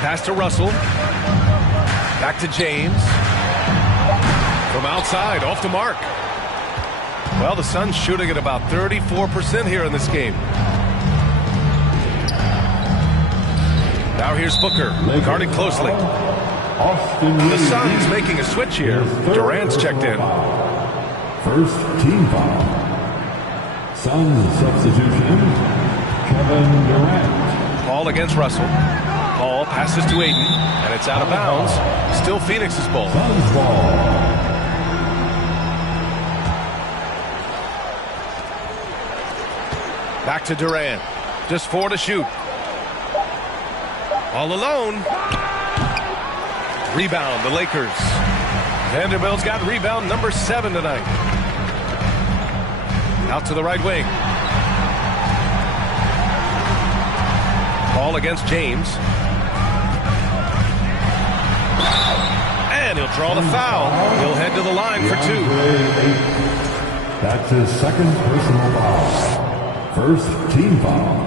Pass to Russell. Back to James. From outside, off the mark. Well, the Suns shooting at about 34% here in this game. Now here's Booker, guarded closely. The Suns making a switch here. Durant's checked in. First team foul. Suns substitution, Kevin Durant. Paul against Russell. Paul passes to Ayton, and it's out of bounds. Still Phoenix's ball. Suns ball. Back to Durant. Just 4 to shoot. All alone. Rebound, the Lakers. Vanderbilt's got rebound number 7 tonight. Out to the right wing. Paul against James. And he'll draw the foul. He'll head to the line for 2. That's his second personal foul. First team foul.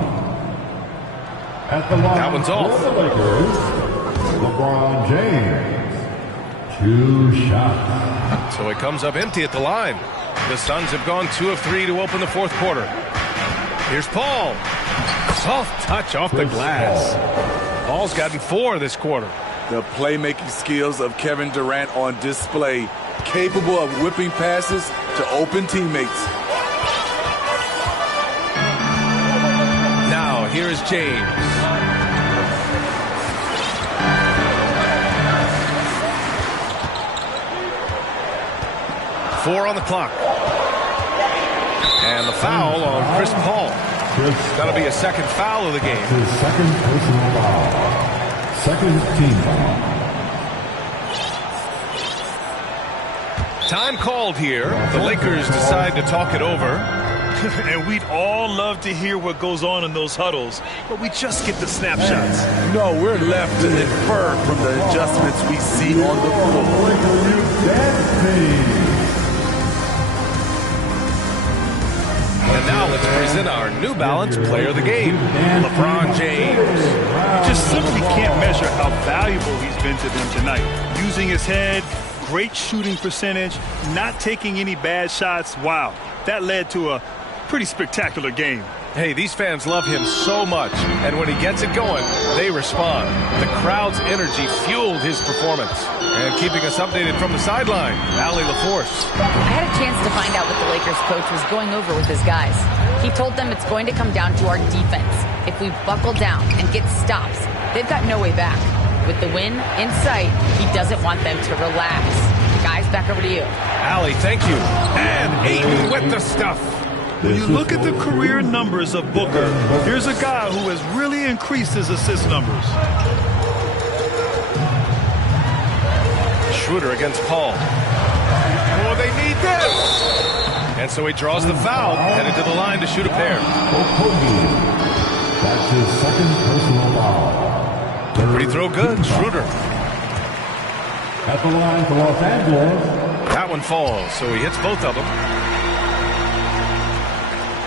At the line, that one's off. For the Lakers, LeBron James. 2 shots. So it comes up empty at the line. The Suns have gone 2 of 3 to open the fourth quarter. Here's Paul. Soft touch off the glass. Paul's gotten 4 this quarter. The playmaking skills of Kevin Durant on display. Capable of whipping passes to open teammates. Now here is James. Four on the clock. And the foul on Chris Paul. That'll be a second foul of the game. His second personal foul. Second team foul. Time called here. The Lakers decide to talk it over. And we'd all love to hear what goes on in those huddles, but we just get the snapshots. No, we're left to infer from the adjustments we see on the floor. And now let's present our New Balance player of the game, LeBron James. You just simply can't measure how valuable he's been to them tonight. Using his head, great shooting percentage, not taking any bad shots. Wow, that led to a pretty spectacular game. Hey, these fans love him so much, and when he gets it going, they respond. The crowd's energy fueled his performance. And keeping us updated from the sideline, Allie LaForce. I had a chance to find out what the Lakers coach was going over with his guys. He told them it's going to come down to our defense. If we buckle down and get stops, they've got no way back. With the win in sight, he doesn't want them to relax. Guys, back over to you. Allie, thank you. And Ayton with the stuff. When you look at the career numbers of Booker, here's a guy who has really increased his assist numbers. Schroeder against Paul. Oh, they need this! And so he draws the foul, headed to the line to shoot a pair. That's his second personal foul. Free throw good, Schroeder. At the line for Los Angeles. That one falls, so he hits both of them.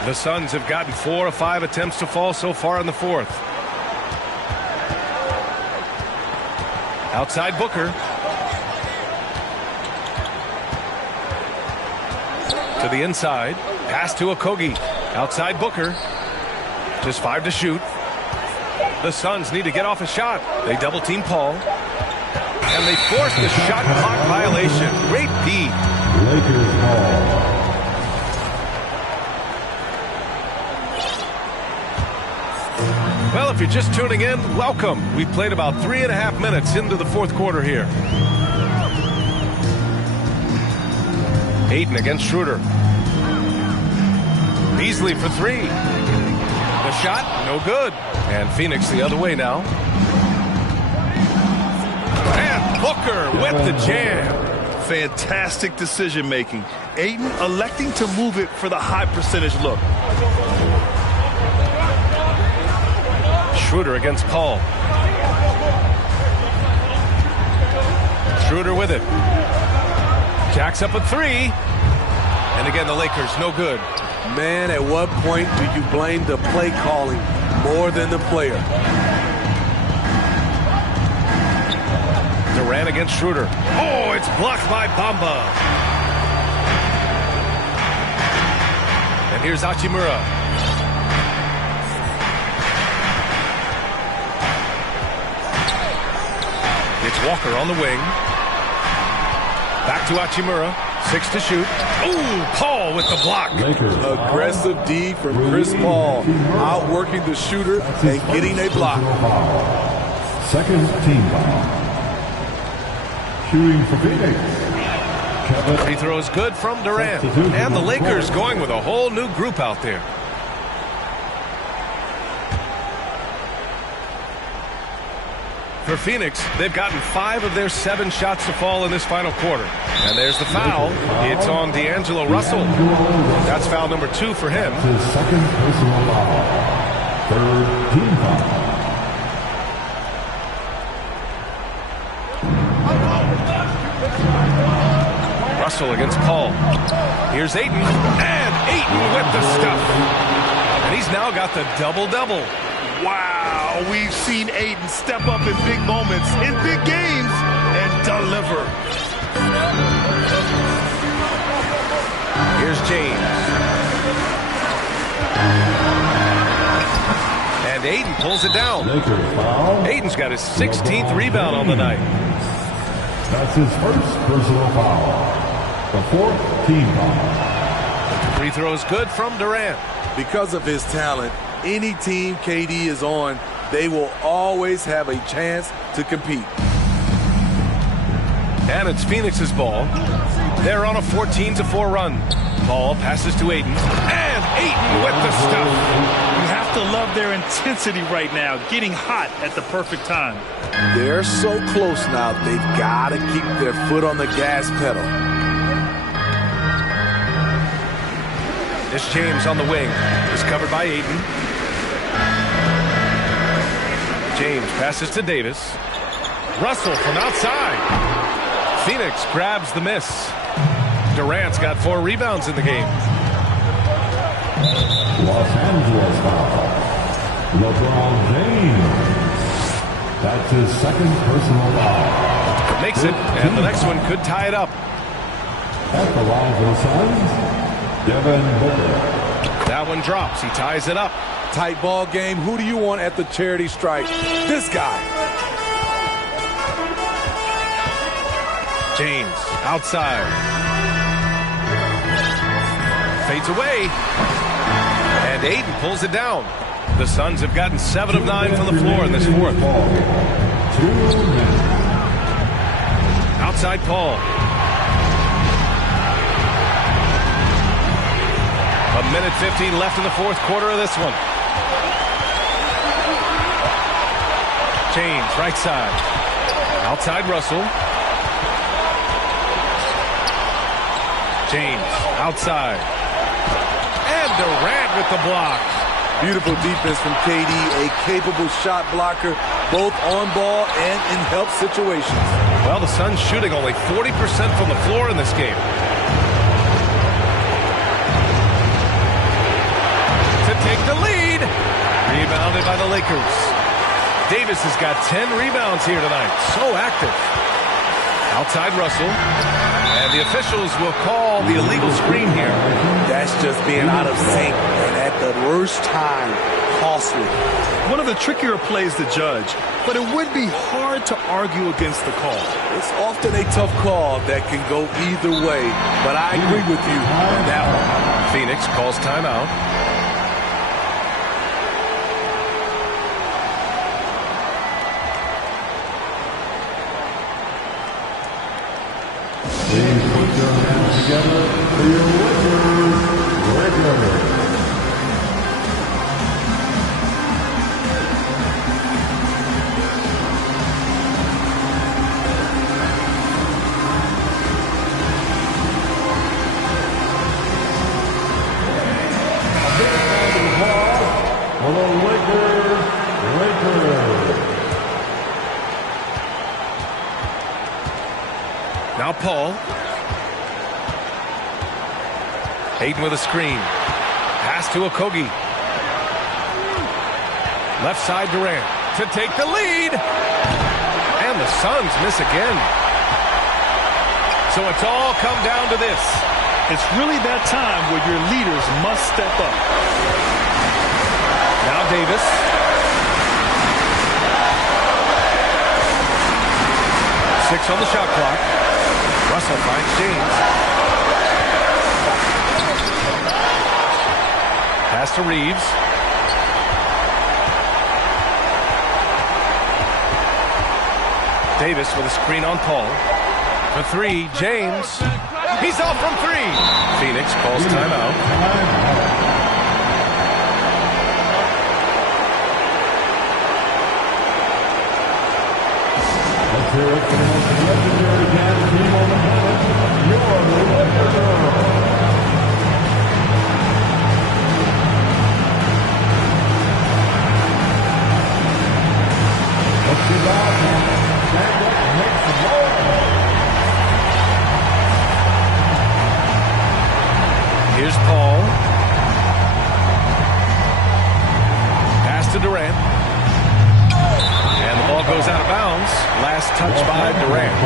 The Suns have gotten 4 of 5 attempts to fall so far in the fourth. Outside Booker. To the inside. Pass to Okogie. Outside Booker. Just 5 to shoot. The Suns need to get off a shot. They double team Paul. And they force the shot clock violation. Great D. Lakers ball. Well, if you're just tuning in, welcome. We've played about 3.5 minutes into the fourth quarter here. Ayton against Schroeder. Beasley for 3. The shot, no good. And Phoenix the other way now. And Booker with the jam. Fantastic decision making. Ayton electing to move it for the high percentage look. Schroeder against Paul. Schroeder with it. Jacks up a 3. And again, the Lakers, no good. Man, at what point do you blame the play calling more than the player? Durant against Schroeder. Oh, it's blocked by Bamba. And here's Hachimura. It's Walker on the wing. Back to Hachimura. 6 to shoot. Ooh, Paul with the block. Aggressive D from Chris Paul. Outworking the shooter and getting a block. Second team foul. Shooting for Phoenix. Free throw is good from Durant. And the Lakers going with a whole new group out there. For Phoenix, they've gotten 5 of their 7 shots to fall in this final quarter. And there's the foul. It's on D'Angelo Russell. That's foul number 2 for him. His second personal foul. Third team foul. Russell against Paul. Here's Ayton. And Ayton with the stuff. And he's now got the double-double. Wow, we've seen Ayton step up in big moments, in big games, and deliver. Here's James. And Ayton pulls it down. Ayton's got his 16th rebound on the night. That's his first personal foul. The fourth team foul. Free throw is good from Durant. Because of his talent, any team KD is on, they will always have a chance to compete. And it's Phoenix's ball. They're on a 14-4 run. Ball passes to Ayton. And Ayton with the stuff. You have to love their intensity right now, getting hot at the perfect time. They're so close now, they've got to keep their foot on the gas pedal. This James on the wing is covered by Ayton. James passes to Davis. Russell from outside. Phoenix grabs the miss. Durant's got 4 rebounds in the game. Los Angeles foul. LeBron James. That's his second personal foul. Makes it, and the next one could tie it up. At the line for the Suns, Devin Booker. That one drops. He ties it up. Tight ball game. Who do you want at the charity stripe? This guy. James outside. Fades away. And Ayton pulls it down. The Suns have gotten 7 of 9 from the floor in this fourth. Outside Paul. A minute 15 left in the fourth quarter of this one. James, right side. Outside Russell. James outside. And Durant with the block. Beautiful defense from KD, a capable shot blocker, both on ball and in help situations. Well, the Suns shooting only 40% from the floor in this game. To take the lead. Rebounded by the Lakers. Davis has got 10 rebounds here tonight. So active. Outside Russell. And the officials will call the illegal screen here. That's just being out of sync. And at the worst time, costly. One of the trickier plays to judge, but it would be hard to argue against the call. It's often a tough call that can go either way, but I agree with you on that one. Phoenix calls timeout. Please put your hands together for your Lakers. For the Lakers. Now Paul. Ayton with a screen. Pass to Okogie. Left side Durant to take the lead. And the Suns miss again. So it's all come down to this. It's really that time where your leaders must step up. Now Davis. Six on the shot clock. Russell finds James. Pass to Reeves. Davis with a screen on Paul. For three, James. He's off from three. Phoenix calls timeout. Let's hear it for the most legendary dance team on the planet, your Lakers. Let's get back and stand up and make some noise. Here's Paul. Pass to Durant. And the ball goes out of bounds. Last touch by Durant.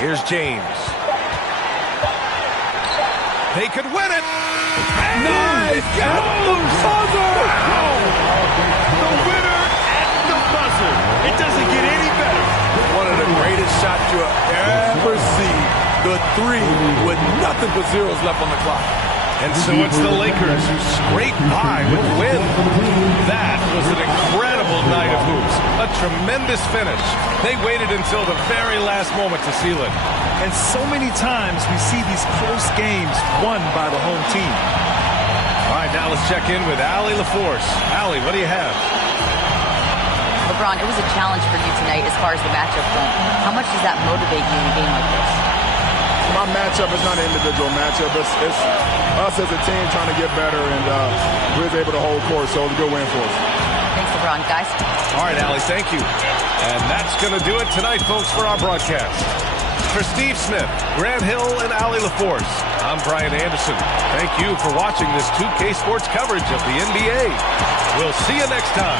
Here's James. They could win it. Nice! Got the buzzer! Wow! The winner at the buzzer. It doesn't get any better. One of the greatest shots you'll ever see. The three with nothing but zeros left on the clock. And so it's the Lakers who scrape by with the win. That was an incredible night of hoops. A tremendous finish. They waited until the very last moment to seal it. And so many times we see these close games won by the home team. All right, now let's check in with Allie LaForce. Allie, what do you have? LeBron, it was a challenge for you tonight as far as the matchup went. How much does that motivate you in a game like this? My matchup is not an individual matchup. It's us as a team trying to get better, and we were able to hold court, so it was a good win for us. Thanks, LeBron. Guys? All right, Allie, thank you. And that's going to do it tonight, folks, for our broadcast. For Steve Smith, Grant Hill, and Allie LaForce, I'm Brian Anderson. Thank you for watching this 2K Sports coverage of the NBA. We'll see you next time.